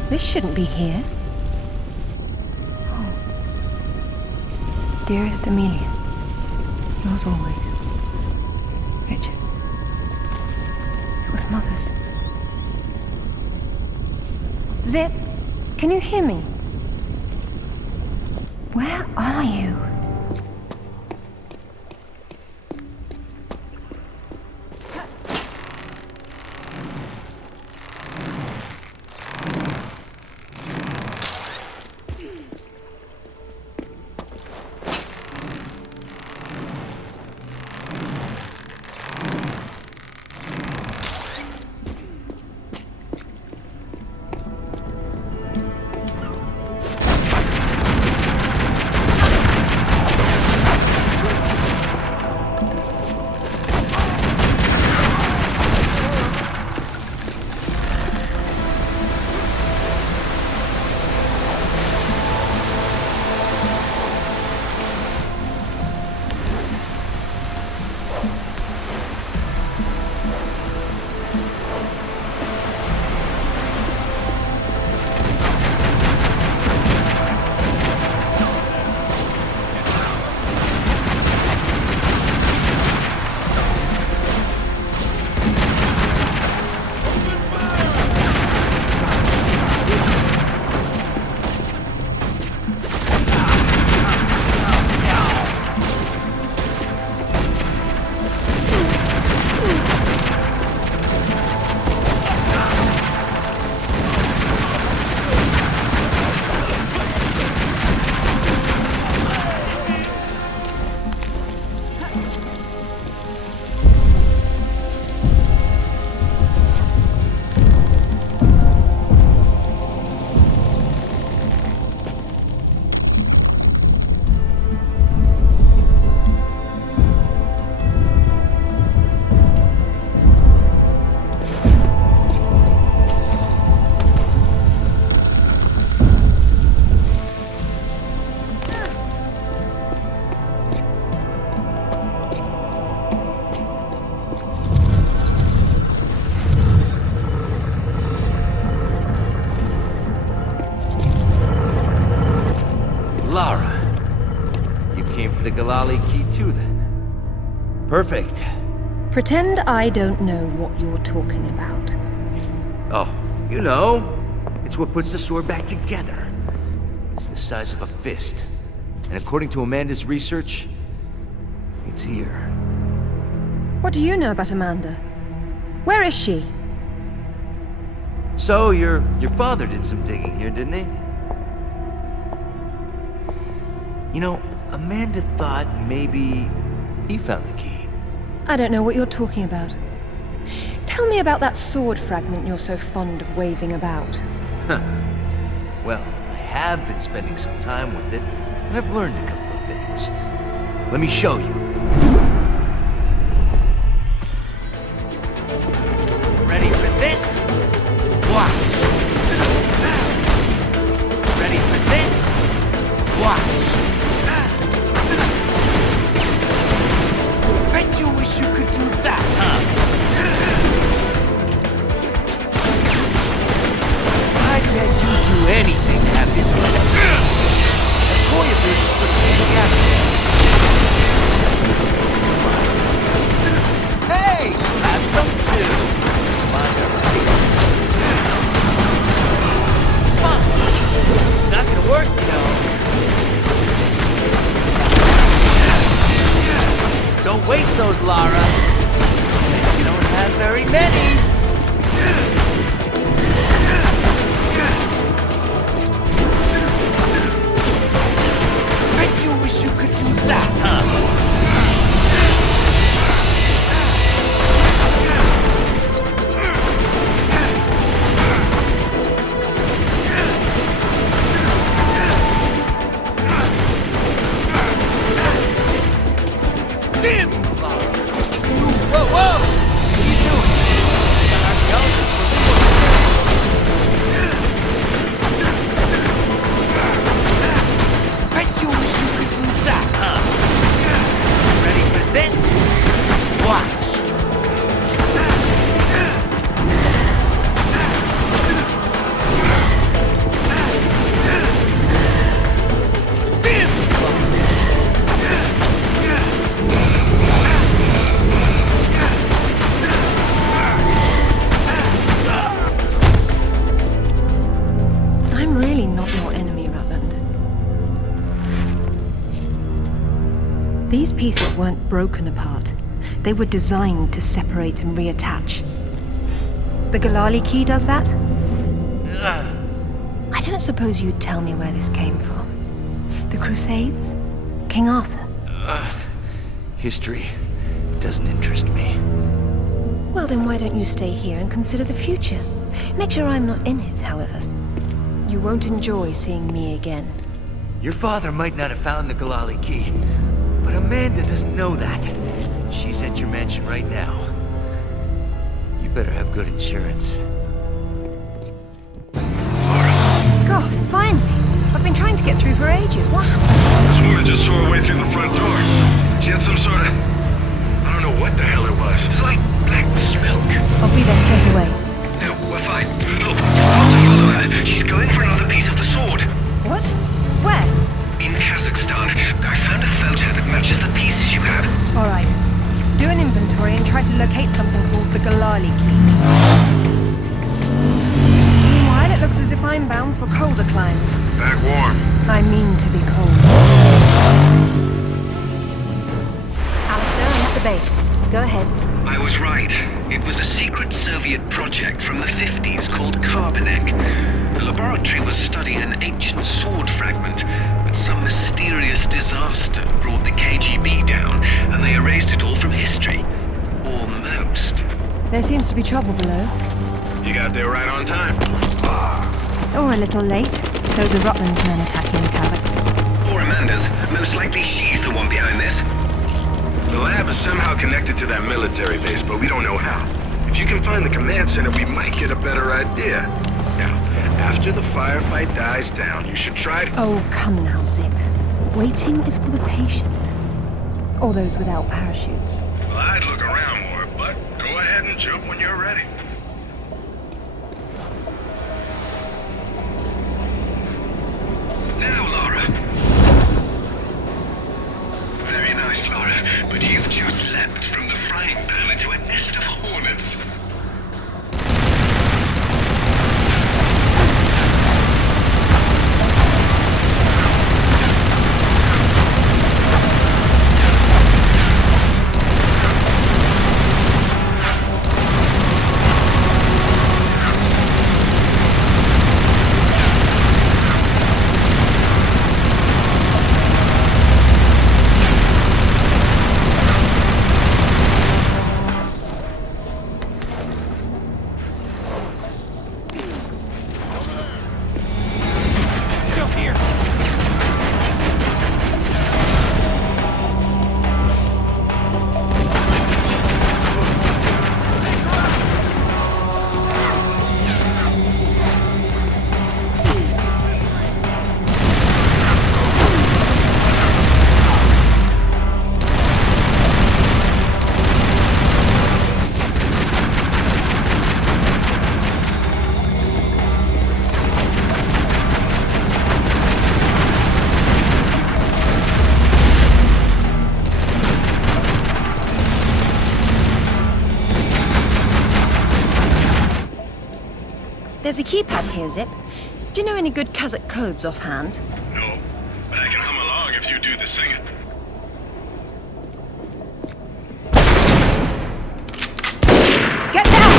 This shouldn't be here. Oh. Dearest Amelia, yours always. Richard. It was Mother's. Zip, can you hear me? Where are you? the Galali key too, then. Perfect. Pretend I don't know what you're talking about. Oh, you know. It's what puts the sword back together. It's the size of a fist. And according to Amanda's research, it's here. What do you know about Amanda? Where is she? So, your father did some digging here, didn't he? You know, Amanda thought maybe he found the key. I don't know what you're talking about. Tell me about that sword fragment you're so fond of waving about. Huh. Well, I have been spending some time with it, and I've learned a couple of things. Let me show you. Ready for this? Watch. Ready for this? Watch. Bet you wish you could do that, huh? this way. That toy of yours is pretty handy out there. Hey! Have some too. Mine are right. Fine. It's not gonna work, you know. Don't waste those, Lara. You don't have very many. Bet you wish you could do that, huh? Damn! Whoa, whoa! What are you doing? Archaeologists were Bet you wish you could do that, huh? Ready for this? Watch! I'm really not your enemy, Rutland. These pieces weren't broken apart. They were designed to separate and reattach. The Galali key does that? I don't suppose you'd tell me where this came from. The Crusades? King Arthur? History doesn't interest me. Well, then why don't you stay here and consider the future? Make sure I'm not in it, however. You won't enjoy seeing me again. Your father might not have found the Galali key, but Amanda doesn't know that. She's at your mansion right now. You better have good insurance. God, finally! I've been trying to get through for ages. What happened? This woman just saw her way through the front door. She had some sort of... I don't know what the hell it was. It's like black smoke. I'll be there straight away. No, we're fine. Look, you've got to follow her. She's going for another piece of the sword. What? Where? In Kazakhstan. I found a photo that matches the pieces you have. All right. Do an inventory and try to locate something called the Galali key. Meanwhile, it looks as if I'm bound for colder climes. Back warm. I mean to be cold. Alistair, I'm at the base. Go ahead. I was right. It was a secret Soviet project from the 50s called Carbonek. The laboratory was studying an ancient sword fragment, but some mysterious disaster brought the KGB down, and they erased it all from history. Almost. There seems to be trouble below. You got there right on time. Or a little late. Those are Rutland's men attacking the Kazakhs. Or Amanda's. Most likely she's the one behind this. The lab is somehow connected to that military base, but we don't know how. If you can find the command center, we might get a better idea. Now, after the firefight dies down, you should try to... Oh, come now, Zip. Waiting is for the patient. Or those without parachutes. Well, I'd look around more, but go ahead and jump when you're ready. Now, Lara. Very nice, Lara, but you've just leapt from the frying pan into a nest of hornets. There's a keypad here, Zip. Do you know any good Kazakh codes offhand? No, but I can hum along if you do the singing. Get down!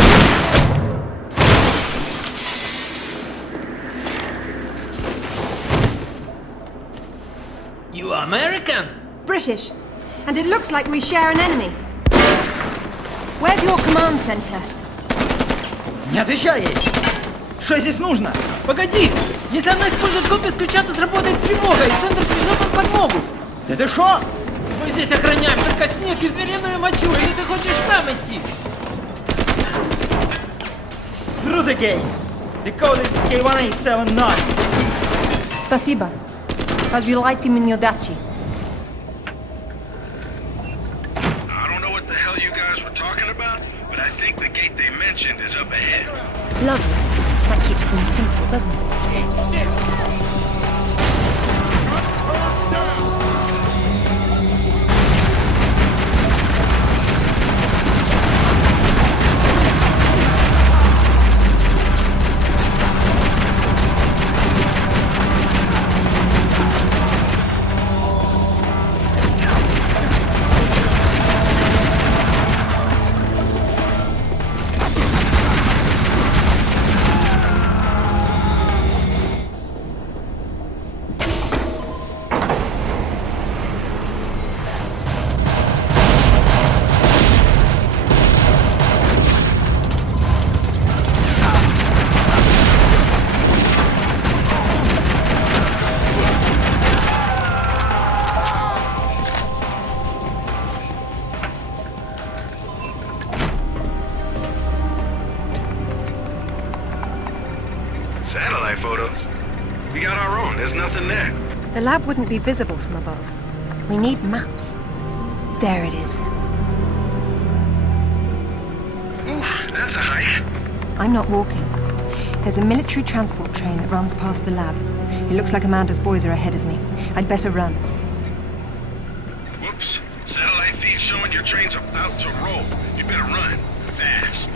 You are American? British. And it looks like we share an enemy. Where's your command center? Не отвечай ей! Что здесь нужно? Погоди! Если она использует код без ключа, то сработает тревога, и центр придет нам подмогу! Да ты шо? Мы здесь охраняем только снег и звериную мочу, или ты хочешь сам идти? Through the gate! The code is K1879. Спасибо. Разжилайте мне удачи. I don't know what the hell you guys were talking about, but I think the gate they mentioned is up ahead. Lovely. That keeps things simple, doesn't it? Satellite photos? We got our own, there's nothing there. The lab wouldn't be visible from above. We need maps. There it is. Oof, that's a hike. I'm not walking. There's a military transport train that runs past the lab. It looks like Amanda's boys are ahead of me. I'd better run. Whoops. Satellite feed showing your train's about to roll. You better run. Fast.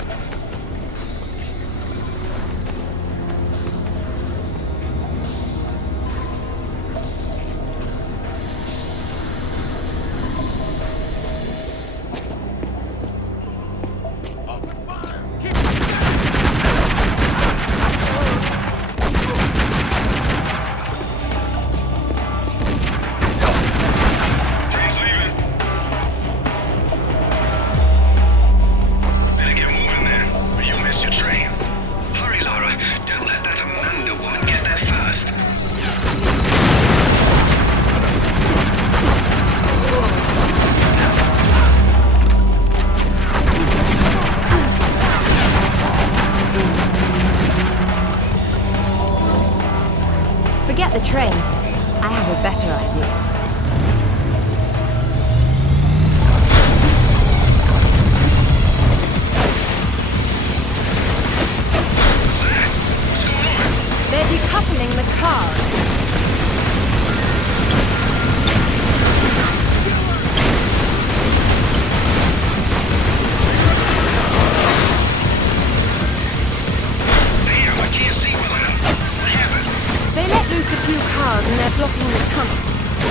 Forget the train. I have a better idea. They're decoupling the cars. They let loose a few cars and they're blocking the tunnel.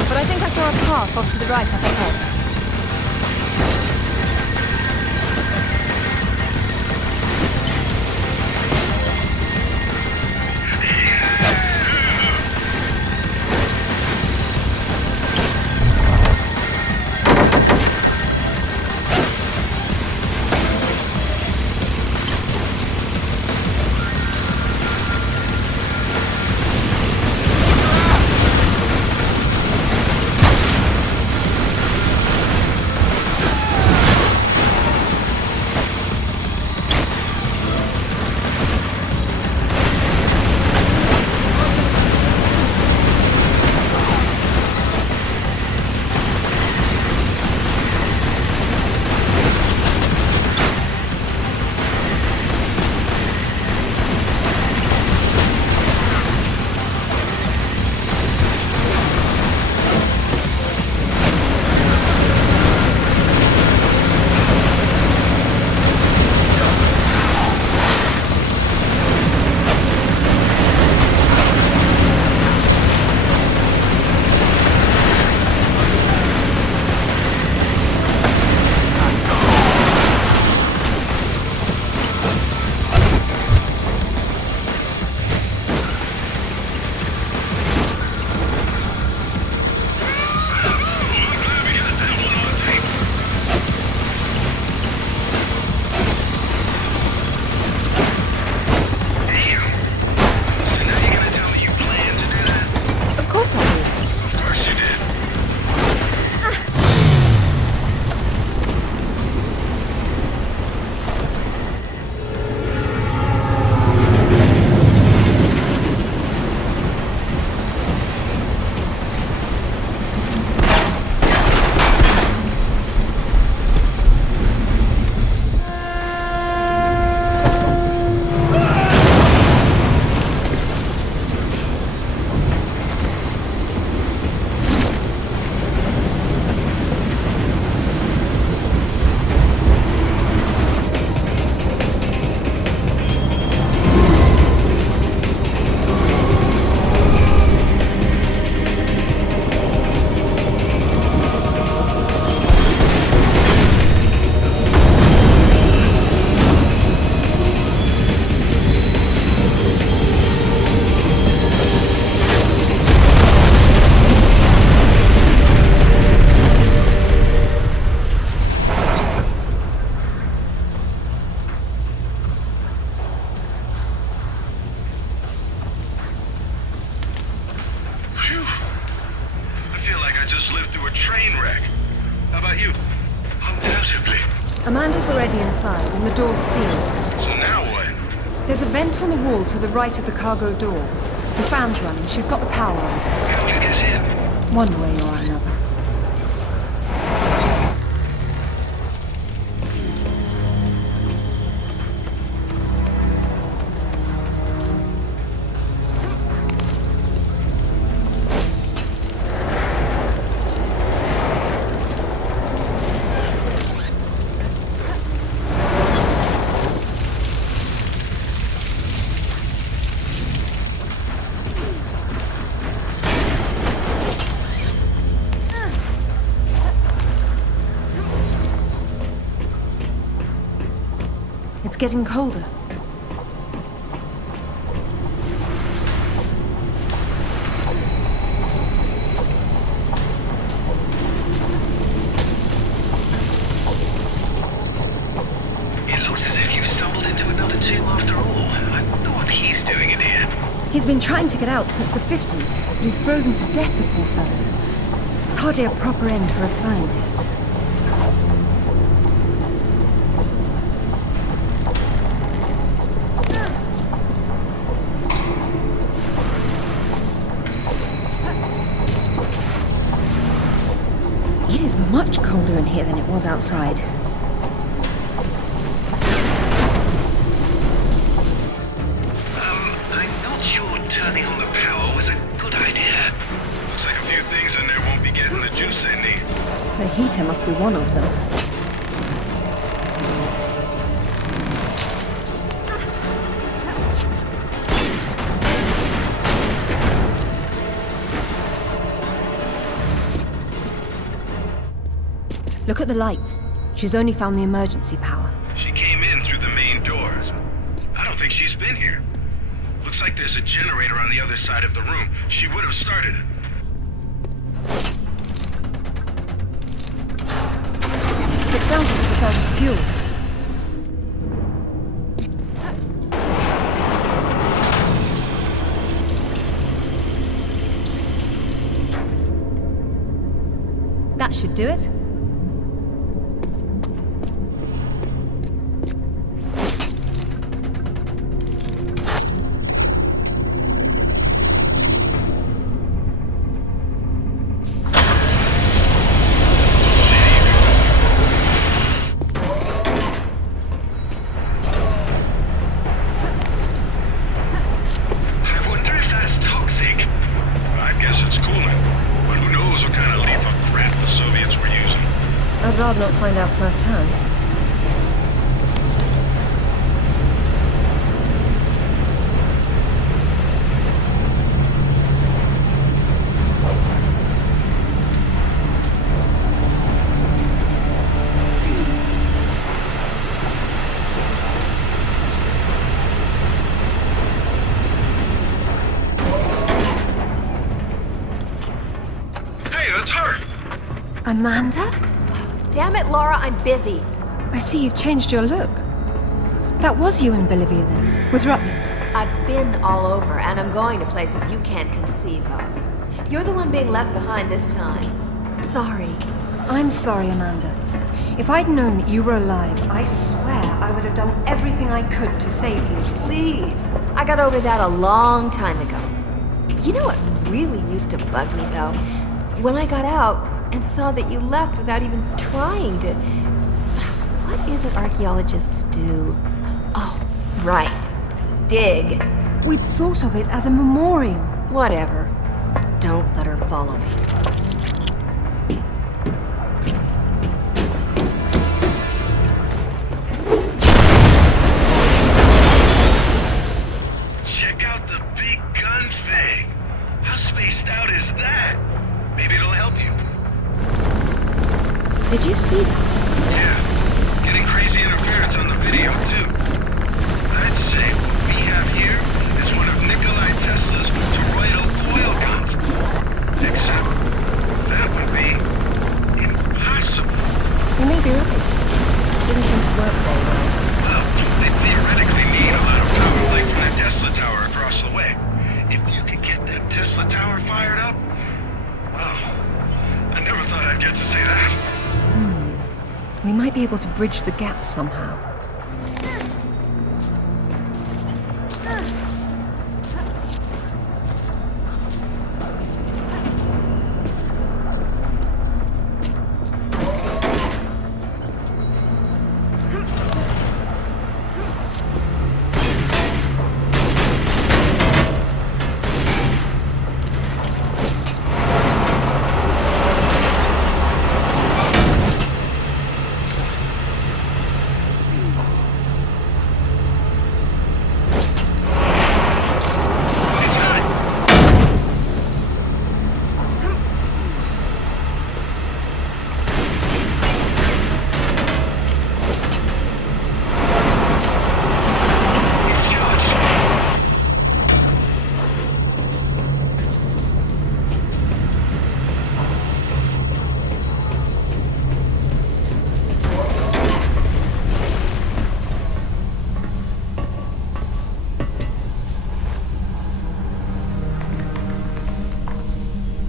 But I think I saw a path off to the right up ahead. just lived through a train wreck. How about you? Undoubtedly. Amanda's already inside, and the door's sealed. So now what? There's a vent on the wall to the right of the cargo door. The fan's running. She's got the power on. How do you get in? One way or another. It's getting colder. It looks as if you've stumbled into another tomb after all. I wonder what he's doing in here. He's been trying to get out since the 50s, but he's frozen to death, the poor fellow. It's hardly a proper end for a scientist. It is much colder in here than it was outside. I'm not sure turning on the power was a good idea. Looks like a few things in there won't be getting the juice they need. The heater must be one of them. Look at the lights. She's only found the emergency power. She came in through the main doors. I don't think she's been here. Looks like there's a generator on the other side of the room. She would have started it. It sounds as if it's out of fuel. That should do it. I'd rather not find out firsthand. Hey, that's her! Amanda? Damn it, Laura, I'm busy. I see you've changed your look. That was you in Bolivia then, with Rutland. I've been all over, and I'm going to places you can't conceive of. You're the one being left behind this time. Sorry. I'm sorry, Amanda. If I'd known that you were alive, I swear I would have done everything I could to save you. Please. I got over that a long time ago. You know what really used to bug me, though? When I got out and saw that you left without even trying to... What is it archaeologists do? Oh, right. Dig. We'd thought of it as a memorial. Whatever. Don't let her follow me. Check out the big gun thing. How spaced out is that? Maybe it'll help you. Did you see that? Yeah. Getting crazy interference on the video, too. I'd say what we have here is one of Nikolai Tesla's toroidal coil guns. Except that would be impossible. You may be right. Doesn't seem to work very well. Well, they theoretically need a lot of power, like from the Tesla tower across the way. If you could get that Tesla tower fired up, oh, I I never thought I'd get to say that. We might be able to bridge the gap somehow.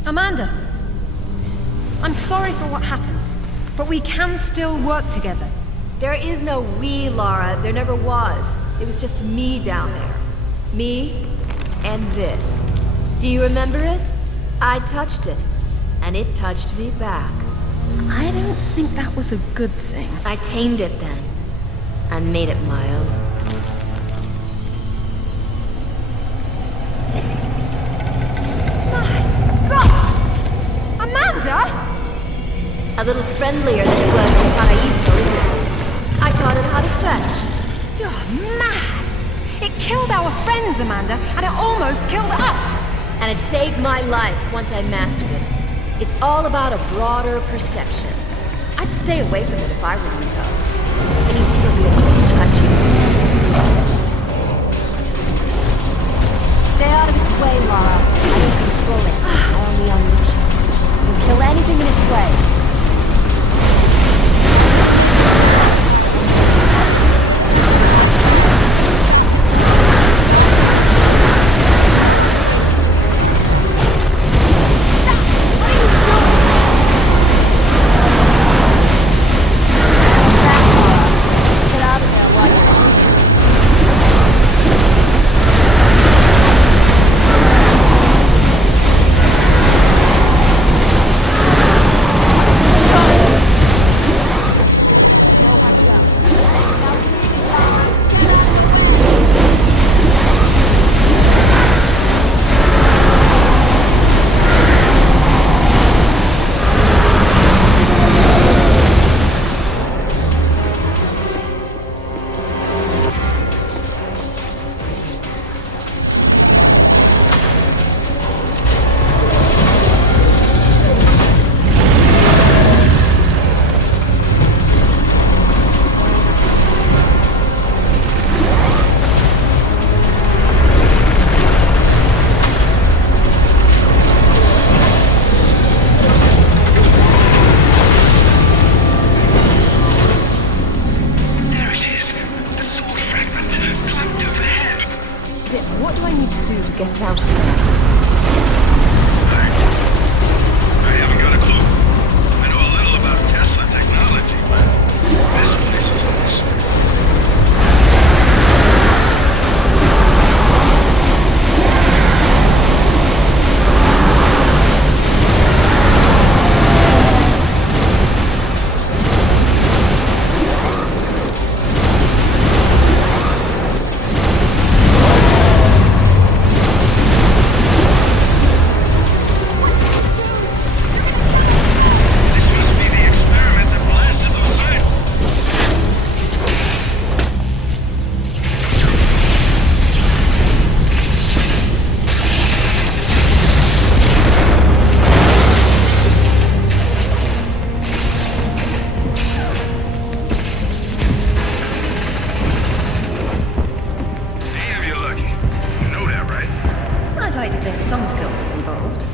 Amanda, I'm sorry for what happened, but we can still work together. There is no we, Lara. There never was. It was just me down there. Me and this. Do you remember it? I touched it, and it touched me back. I don't think that was a good thing. I tamed it then, and made it my own. A little friendlier than it was in Paraíso, isn't it? I taught it how to fetch. You're mad! It killed our friends, Amanda, and it almost killed us! And it saved my life once I mastered it. It's all about a broader perception. I'd stay away from it if I were you, though. It can still be a little touchy. Stay out of its way, Lara. I don't control it. I only unleash it. You can kill anything in its way. What do I need to do to get it out of here? I haven't got a clue. I know a little about Tesla technology, but this place is a mystery. I'd like to think some skill was involved.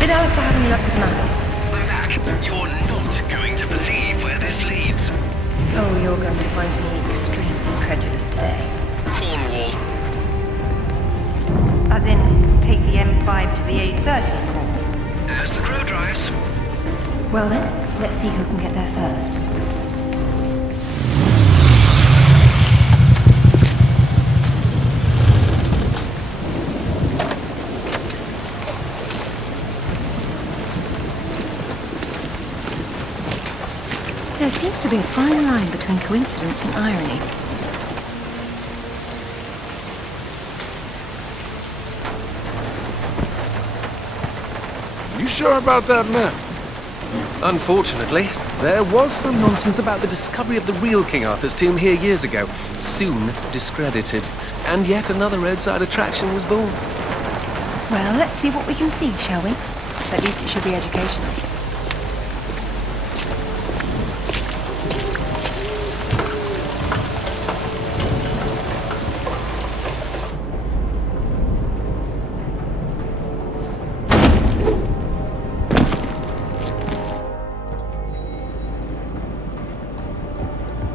Did Alistair have any luck with matters? Mac, you're not going to believe where this leads. Oh, you're going to find me extremely credulous today. Cornwall. As in, take the M5 to the A30, Cornwall? As the crow drives. Well then, let's see who can get there first. There seems to be a fine line between coincidence and irony. You sure about that map? Unfortunately, there was some nonsense about the discovery of the real King Arthur's tomb here years ago, soon discredited. And yet another roadside attraction was born. Well, let's see what we can see, shall we? At least it should be educational.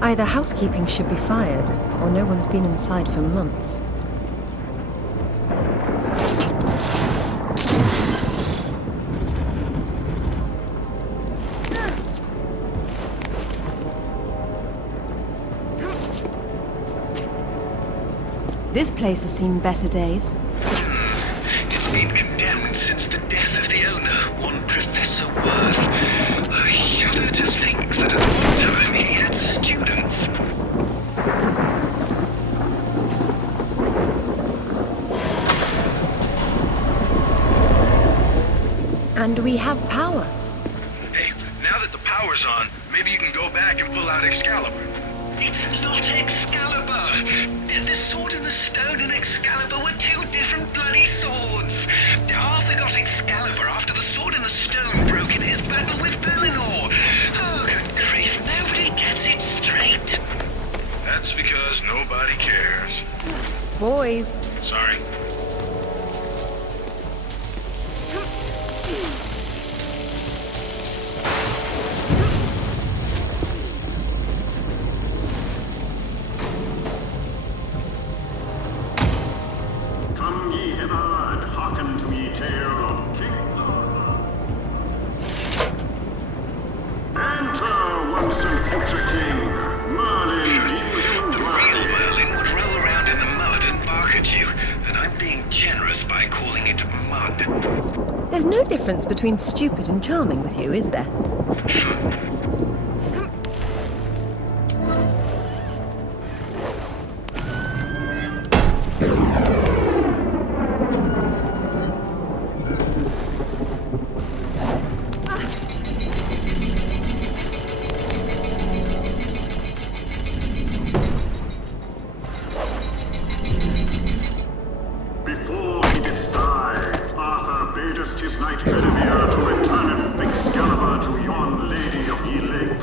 Either housekeeping should be fired, or no one's been inside for months. This place has seen better days. It's been condemned since the death of the owner, one Professor Worth. I shudder to think that at one time he had students. And we have power. Hey, now that the power's on, maybe you can go back and pull out Excalibur. It's not Excalibur! The sword and the stone and Excalibur were two different bloody swords! Arthur got Excalibur after the sword and the stone broke in his battle with Bellinor! Oh, good grief, nobody gets it straight! That's because nobody cares. Boys. Sorry. Come ye hither and hearken to ye tale of King Arthur. Enter, once and future king, Merlin deems you The real Merlin would roll around in the mud and bark at you, and I'm being generous by calling it mud. There's no difference between stupid and charming with you, is there? Before he did die, Arthur badest his knight Bedivere to return Excalibur to yon lady of ye lake.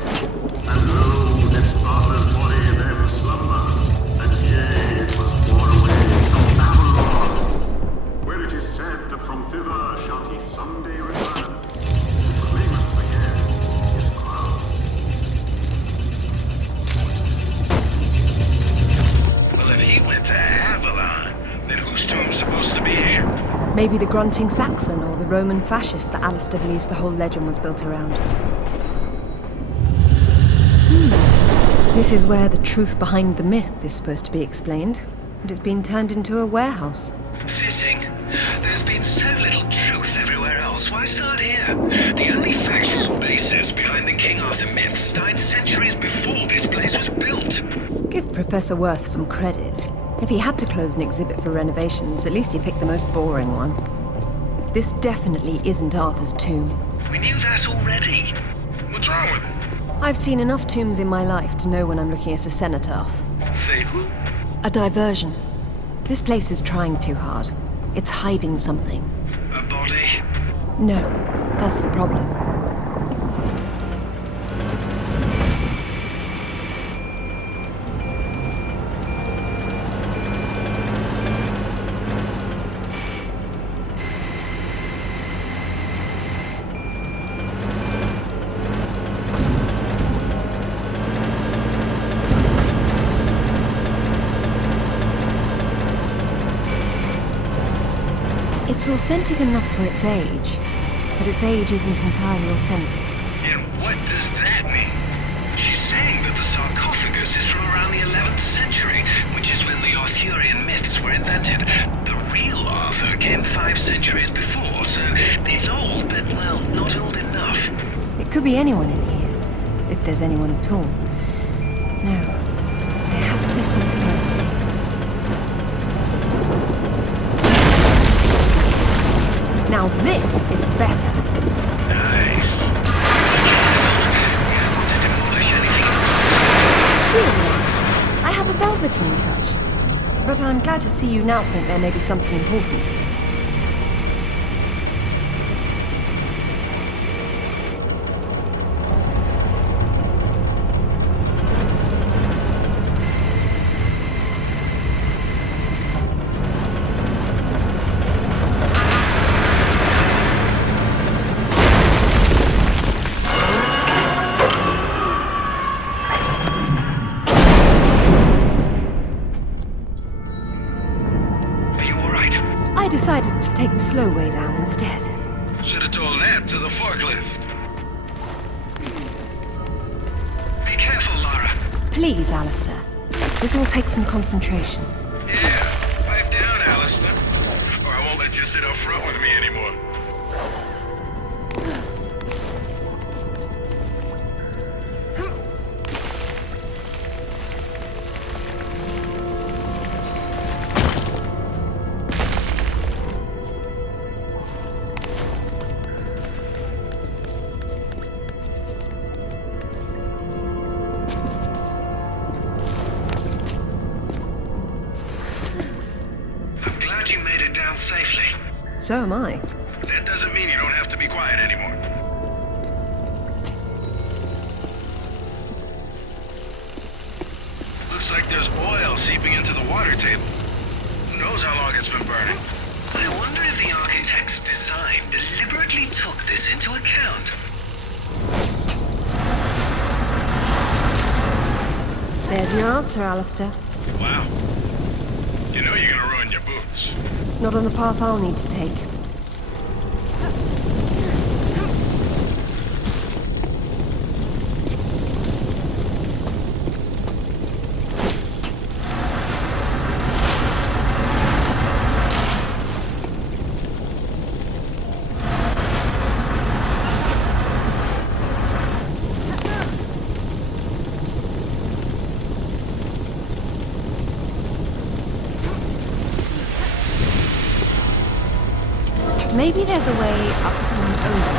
And lo, this Arthur's body then slumber, and yea, it was borne away from Avalon, where it is said that from thither shall he someday return, to claim it again his crown. Well, if he went to Avalon, then whose tomb's supposed to be here? Maybe the grunting Saxon or the Roman fascist that Alistair believes the whole legend was built around. This is where the truth behind the myth is supposed to be explained, but it's been turned into a warehouse. Fitting. There's been so little truth everywhere else. Why start here? The only factual basis behind the King Arthur myths died centuries before this place was built. Give Professor Worth some credit. If he had to close an exhibit for renovations, at least he picked the most boring one. This definitely isn't Arthur's tomb. We knew that already. What's wrong with it? I've seen enough tombs in my life to know when I'm looking at a cenotaph. Say who? A diversion. This place is trying too hard. It's hiding something. A body? No, that's the problem. It's authentic enough for its age, but its age isn't entirely authentic. And what does that mean? She's saying that the sarcophagus is from around the 11th century, which is when the Arthurian myths were invented. The real Arthur came 5 centuries before, so it's old, but, well, not old enough. It could be anyone in here, if there's anyone at all. No, there has to be something else here. Now this is better. Nice. Realized I have a velveteen touch. But I'm glad to see you now think there may be something important here. I decided to take the slow way down instead. Should have told that to the forklift. Be careful, Lara. Please, Alistair. This will take some concentration. Yeah, pipe down, Alistair. Or I won't let you sit up front with me anymore. Safely. So am I. That doesn't mean you don't have to be quiet anymore. Looks like there's oil seeping into the water table. Who knows how long it's been burning? I wonder if the architect's design deliberately took this into account. There's your answer, Alistair. Wow. You know you're gonna ruin your boots. Not on the path I'll need to take. Maybe there's a way up and over.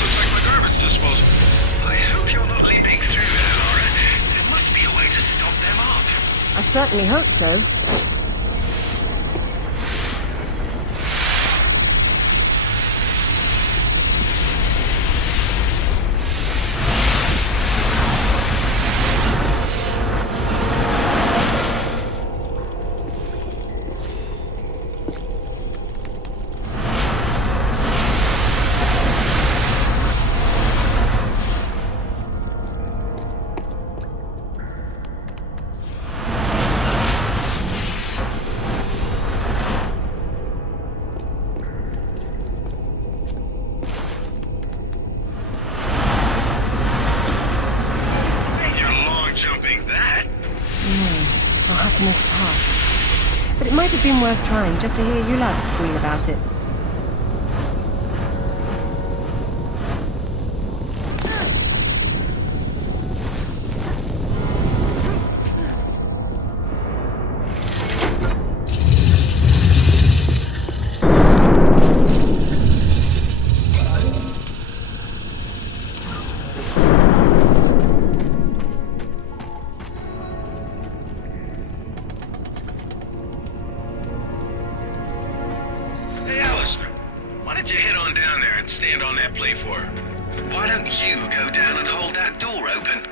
Looks like my garbage disposal. I hope you're not leaping through there, Laura. There must be a way to stop them up. I certainly hope so. I'll have to make a path. But it might have been worth trying just to hear you lads squeal about it. Why don't you go down and hold that door open?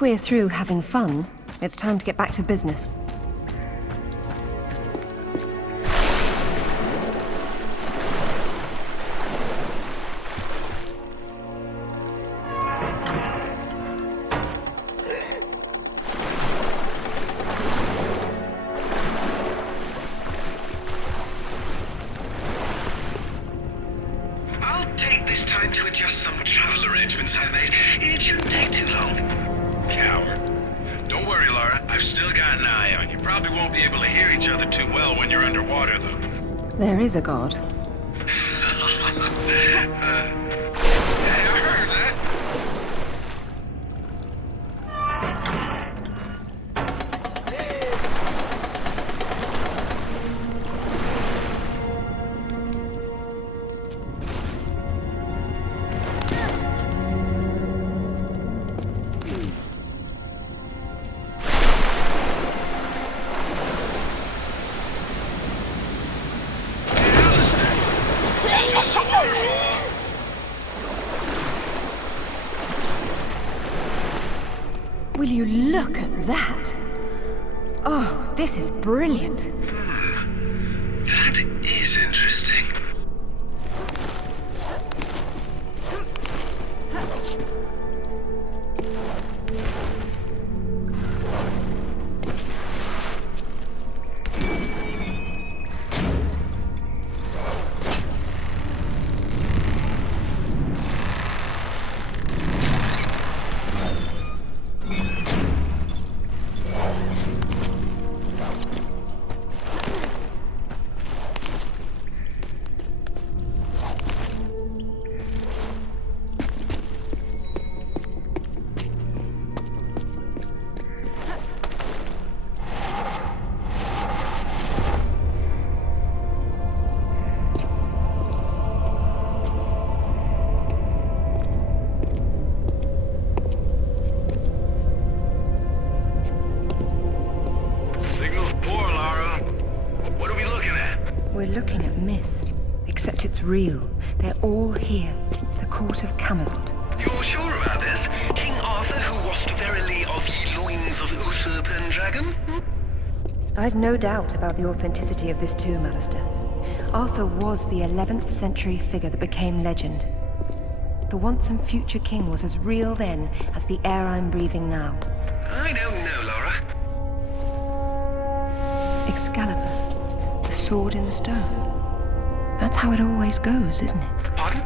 If we're through having fun, it's time to get back to business. I'll take this time to adjust some travel arrangements I made. It shouldn't take too long. Coward. Don't worry, Laura. I've still got an eye on you. Probably won't be able to hear each other too well when you're underwater, though. There is a god. Will you look at that? Oh, this is brilliant. That is interesting. Signal's poor, Lara. What are we looking at? We're looking at myth, except it's real. They're all here. The court of Camelot. You're sure about this? King Arthur, who wast verily of ye loins of Uther Pendragon? I've no doubt about the authenticity of this tomb, Alistair. Arthur was the 11th century figure that became legend. The once and future king was as real then as the air I'm breathing now. I don't know, Laura. Excalibur, the sword in the stone. That's how it always goes, isn't it? Pardon?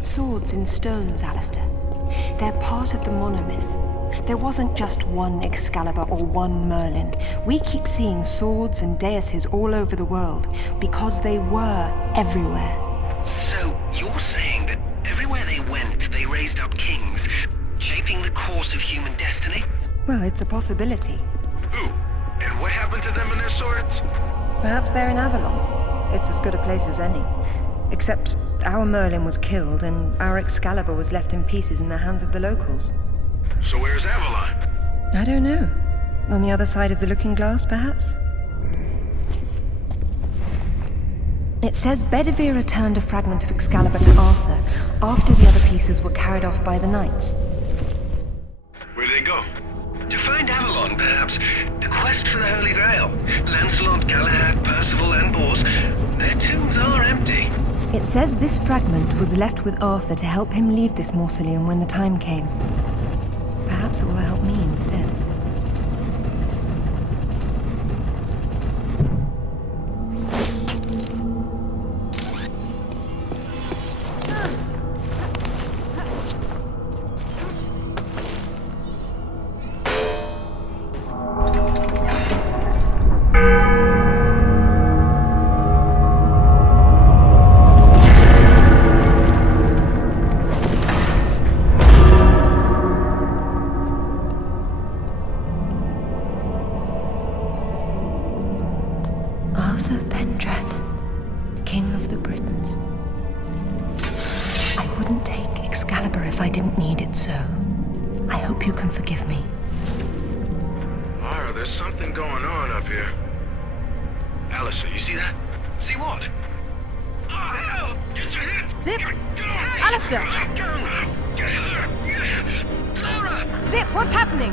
Swords in stones, Alistair. They're part of the monomyth. There wasn't just one Excalibur or one Merlin. We keep seeing swords and daises all over the world because they were everywhere. So, you're saying that everywhere they went, they raised up kings, shaping the course of human destiny? Well, it's a possibility. Who? And what happened to them and their swords? Perhaps they're in Avalon. It's as good a place as any. Except our Merlin was killed and our Excalibur was left in pieces in the hands of the locals. So where's Avalon? I don't know. On the other side of the looking glass, perhaps? It says Bedivere returned a fragment of Excalibur to Arthur after the other pieces were carried off by the knights. Where'd they go? To find Avalon, perhaps. The quest for the Holy Grail. Lancelot, Galahad, Percival, and Bors. Their tombs are empty. It says this fragment was left with Arthur to help him leave this mausoleum when the time came. Perhaps it will help me instead. Zip! Alistair! Zip, what's happening?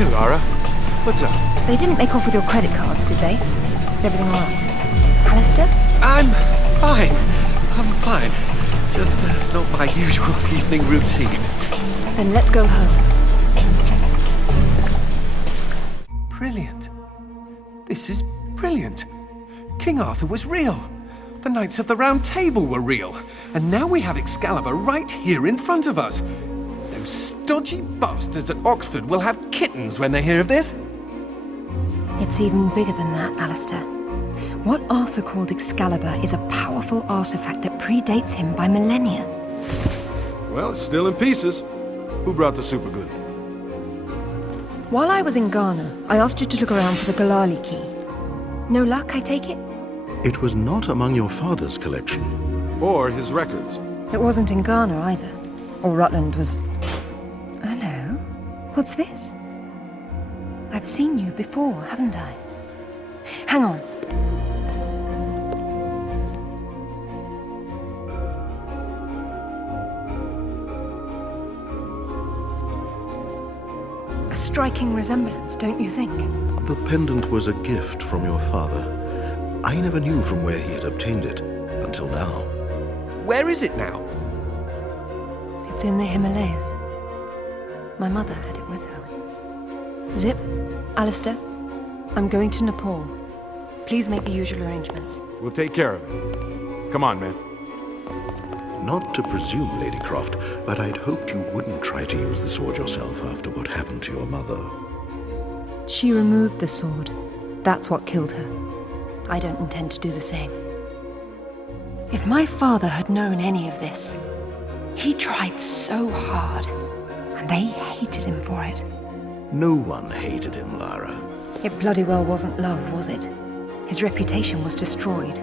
Hey, Lara. What's up? They didn't make off with your credit cards, did they? Is everything all right? Alistair? I'm fine. I'm fine. Just not my usual evening routine. Then let's go home. Brilliant. This is brilliant. King Arthur was real. The Knights of the Round Table were real. And now we have Excalibur right here in front of us. Those stodgy bastards at Oxford will have kittens when they hear of this. It's even bigger than that, Alistair. What Arthur called Excalibur is a powerful artifact that predates him by millennia. Well, it's still in pieces. Who brought the superglue? While I was in Ghana, I asked you to look around for the Galali key. No luck, I take it? It was not among your father's collection. Or his records. It wasn't in Ghana either. Or Rutland was... Hello? What's this? I've seen you before, haven't I? Hang on. A striking resemblance, don't you think? The pendant was a gift from your father. I never knew from where he had obtained it, until now. Where is it now? It's in the Himalayas. My mother had it with her. Zip, Alistair, I'm going to Nepal. Please make the usual arrangements. We'll take care of it. Come on, man. Not to presume, Lady Croft, but I'd hoped you wouldn't try to use the sword yourself after what happened to your mother. She removed the sword. That's what killed her. I don't intend to do the same. If my father had known any of this, he tried so hard, and they hated him for it. No one hated him, Lara. It bloody well wasn't love, was it? His reputation was destroyed.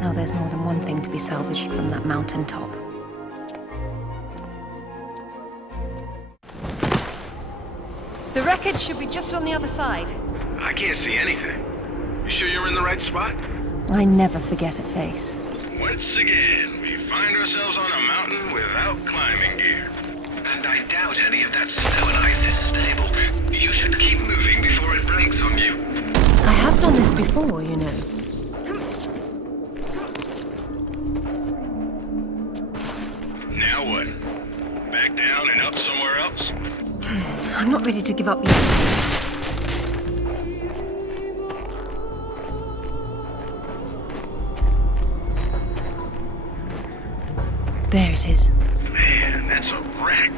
Now there's more than one thing to be salvaged from that mountaintop. The wreckage should be just on the other side. I can't see anything. You sure you're in the right spot? I never forget a face. Once again, we find ourselves on a mountain without climbing gear. And I doubt any of that snow and ice is stable. You should keep moving before it breaks on you. I have done this before, you know. Now what? Back down and up somewhere else? I'm not ready to give up yet. There it is. Man, that's a wreck.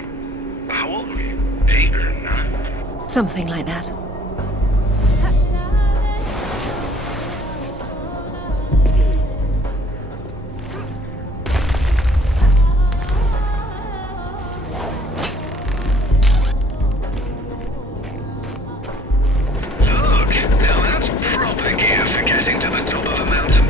How old were you? 8 or 9? Something like that. Look, now that's proper gear for getting to the top of a mountain.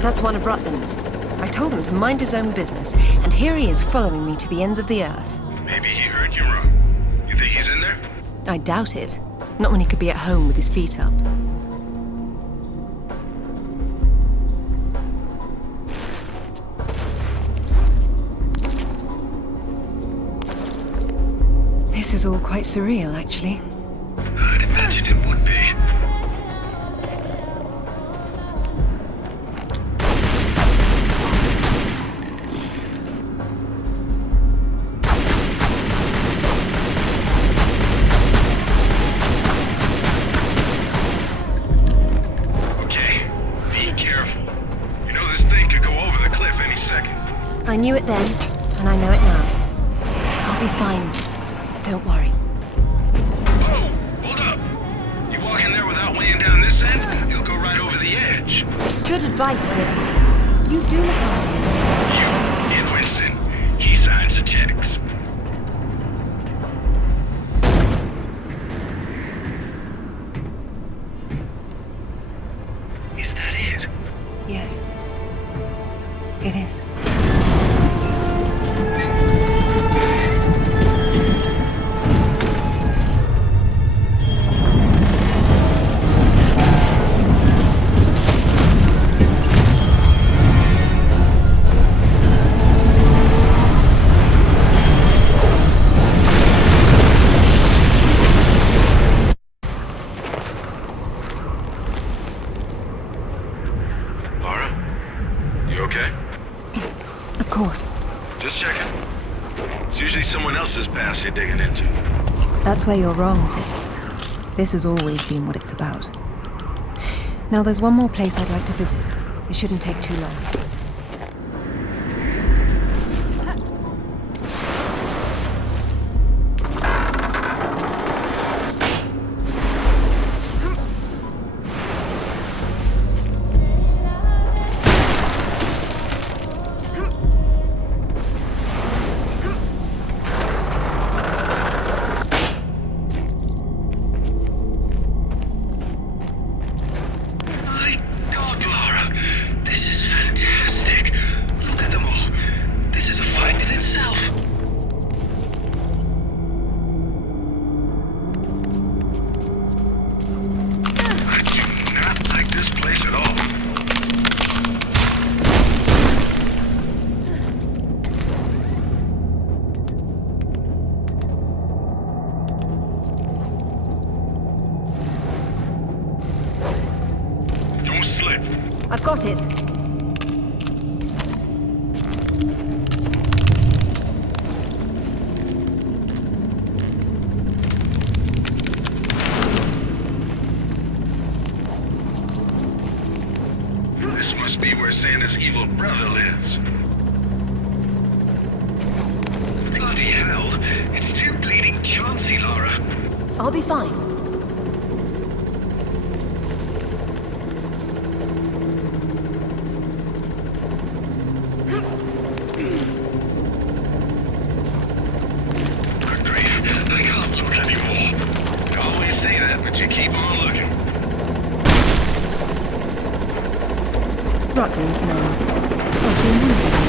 That's one of Rutland's. I told him to mind his own business, and here he is following me to the ends of the earth. Maybe he heard you wrong. You think he's in there? I doubt it. Not when he could be at home with his feet up. This is all quite surreal, actually. I'd imagine it would be. I knew it then, and I know it now. I'll be fine, Zip. Don't worry. Whoa! Hold up! You walk in there without weighing down this end, you'll go right over the edge. Good advice, Zip. You do look after You and Winston. He signs the checks. Is that it? Yes. It is. It's usually someone else's past you're digging into. That's where you're wrong, Zip. This has always been what it's about. Now there's one more place I'd like to visit. It shouldn't take too long. I've got it. This must be where Santa's evil brother lives. Bloody hell. It's too bleeding chancy, Lara. I'll be fine. Rutland's men. I've been wondering.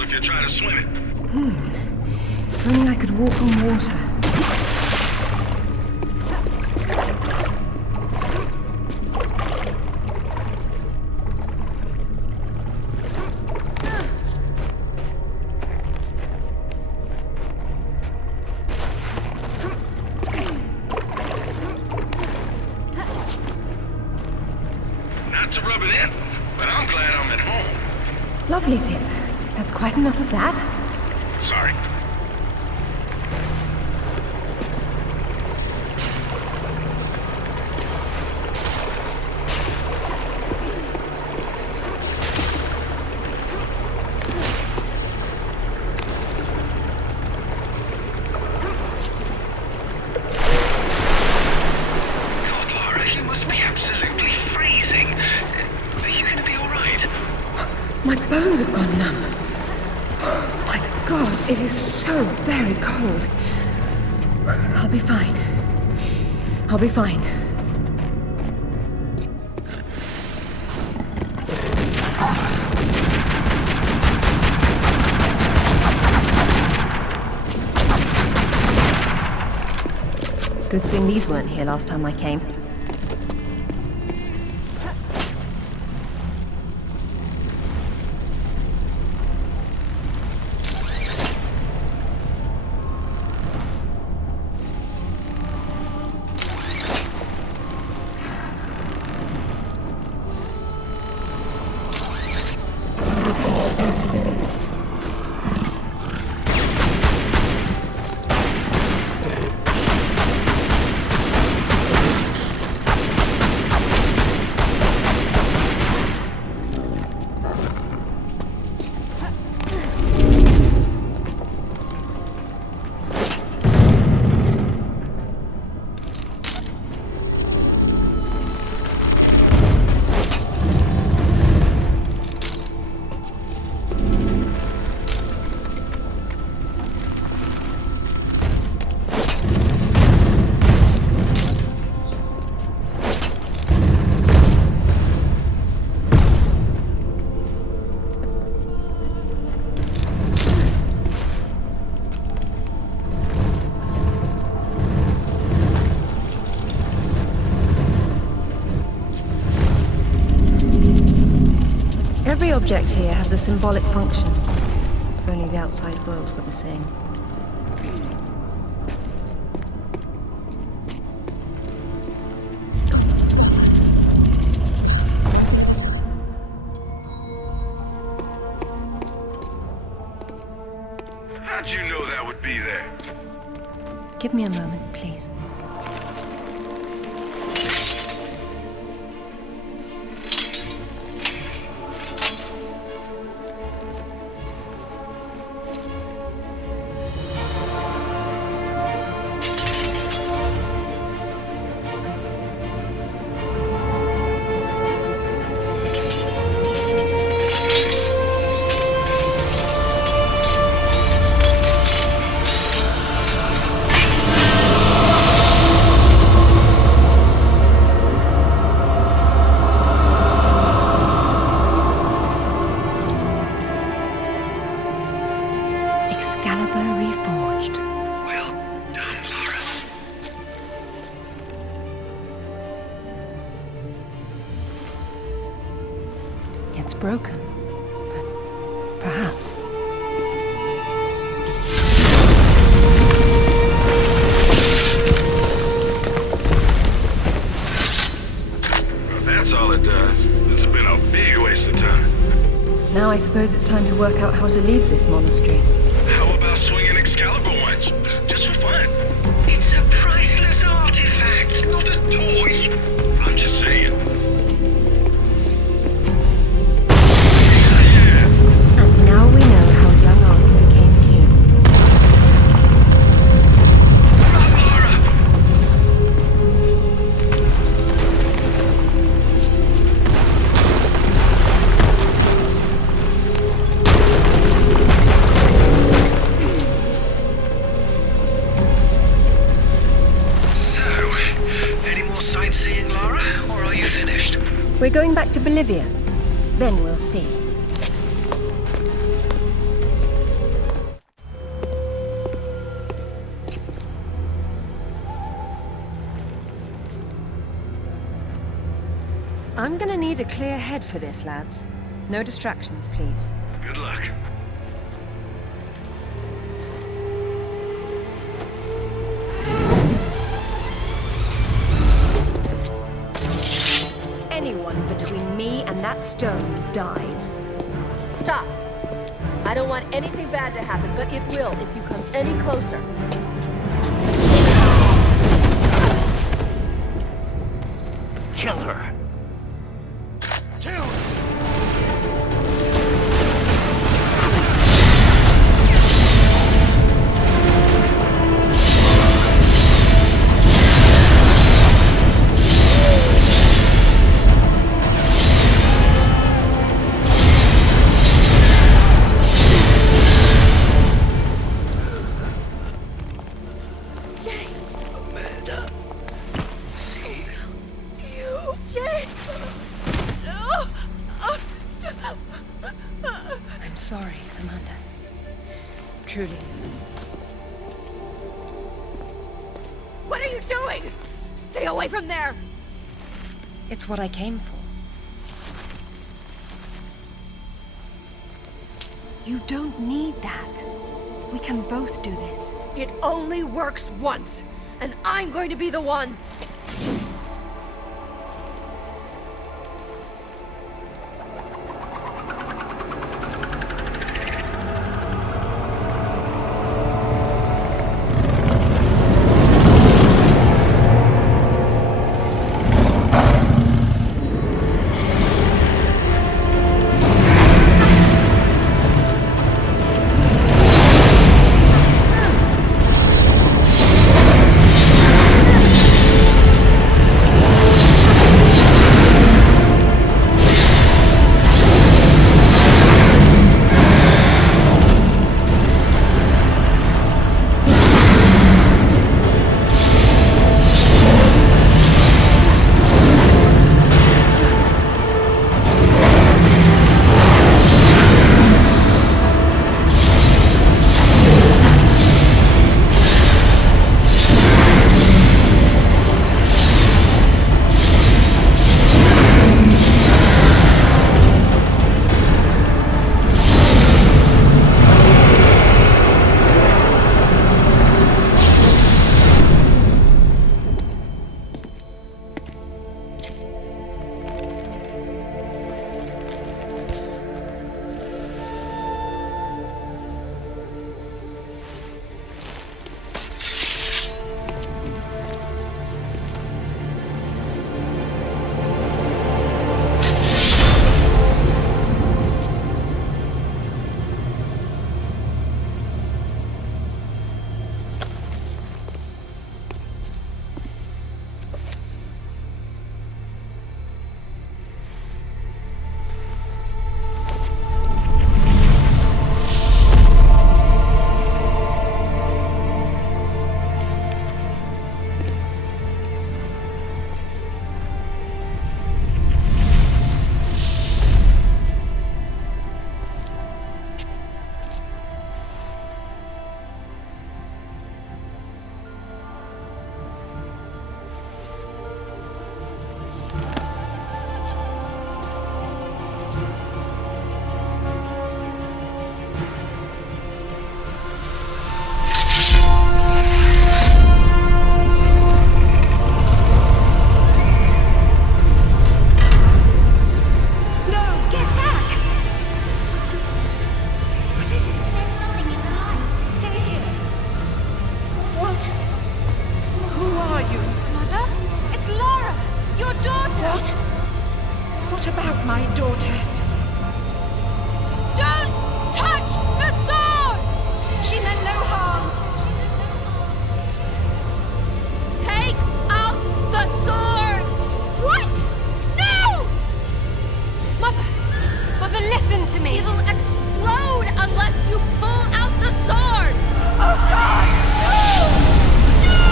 If you're trying to swim it. If only I could walk on water. Not to rub it in, but I'm glad I'm at home. Lovely, Zip. That's quite enough of that. Sorry. God, Lara, you must be absolutely freezing. Are you going to be all right? My bones have gone numb. My God, it is so very cold. I'll be fine. I'll be fine. Good thing these weren't here last time I came. Every object here has a symbolic function. If only the outside world were the same. How'd you know that would be there? Give me a moment, please. It's broken, but perhaps. Well, that's all it does. This has been a big waste of time. Now I suppose it's time to work out how to leave this monastery. How about swinging Excalibur once? Just for fun. It's a priceless artifact, not a toy. I'm just saying. Now we know how young Arthur became king. So, any more sightseeing, Lara, or are you finished? We're going back to Bolivia. Then we'll see. I'm gonna need a clear head for this, lads. No distractions, please. Good luck. Anyone between me and that stone dies. Stop! I don't want anything bad to happen, but it will if you come any closer. Kill her! I'm sorry, Amanda. Truly. What are you doing? Stay away from there! It's what I came for. You don't need that. We can both do this. It only works once, and I'm going to be the one. my daughter? Don't touch the sword! She meant no harm. Take out the sword! What? No! Mother, listen to me. It'll explode unless you pull out the sword! Oh, God! No!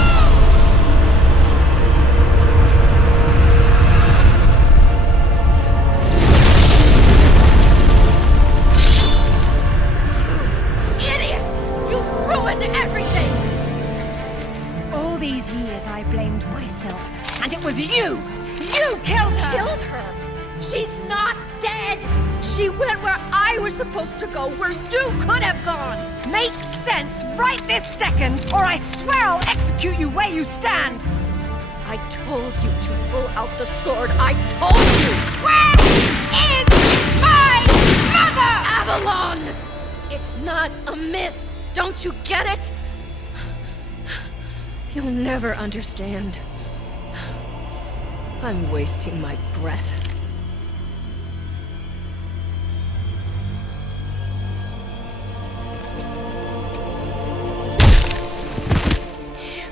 Everything! All these years I blamed myself, and it was you! You killed her! Killed her? She's not dead! She went where I was supposed to go, where you could have gone! Makes sense right this second, or I swear I'll execute you where you stand! I told you to pull out the sword. I told you! Where is my mother? Avalon! It's not a myth. Don't you get it? You'll never understand. I'm wasting my breath.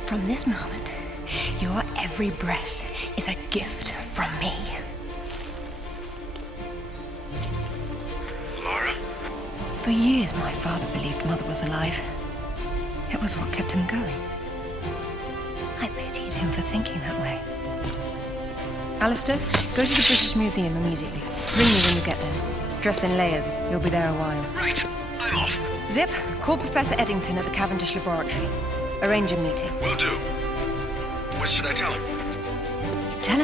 From this moment, your every breath is a gift from me. Laura? For years, my father believed Mother was alive. It was what kept him going. I pitied him for thinking that way. Alistair, go to the British Museum immediately. Ring me when you get there. Dress in layers. You'll be there a while. Right. I'm off. Zip, call Professor Eddington at the Cavendish Laboratory. Arrange a meeting. Will do. What should I tell him? Tell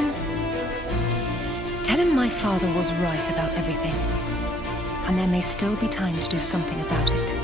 him my father was right about everything. And there may still be time to do something about it.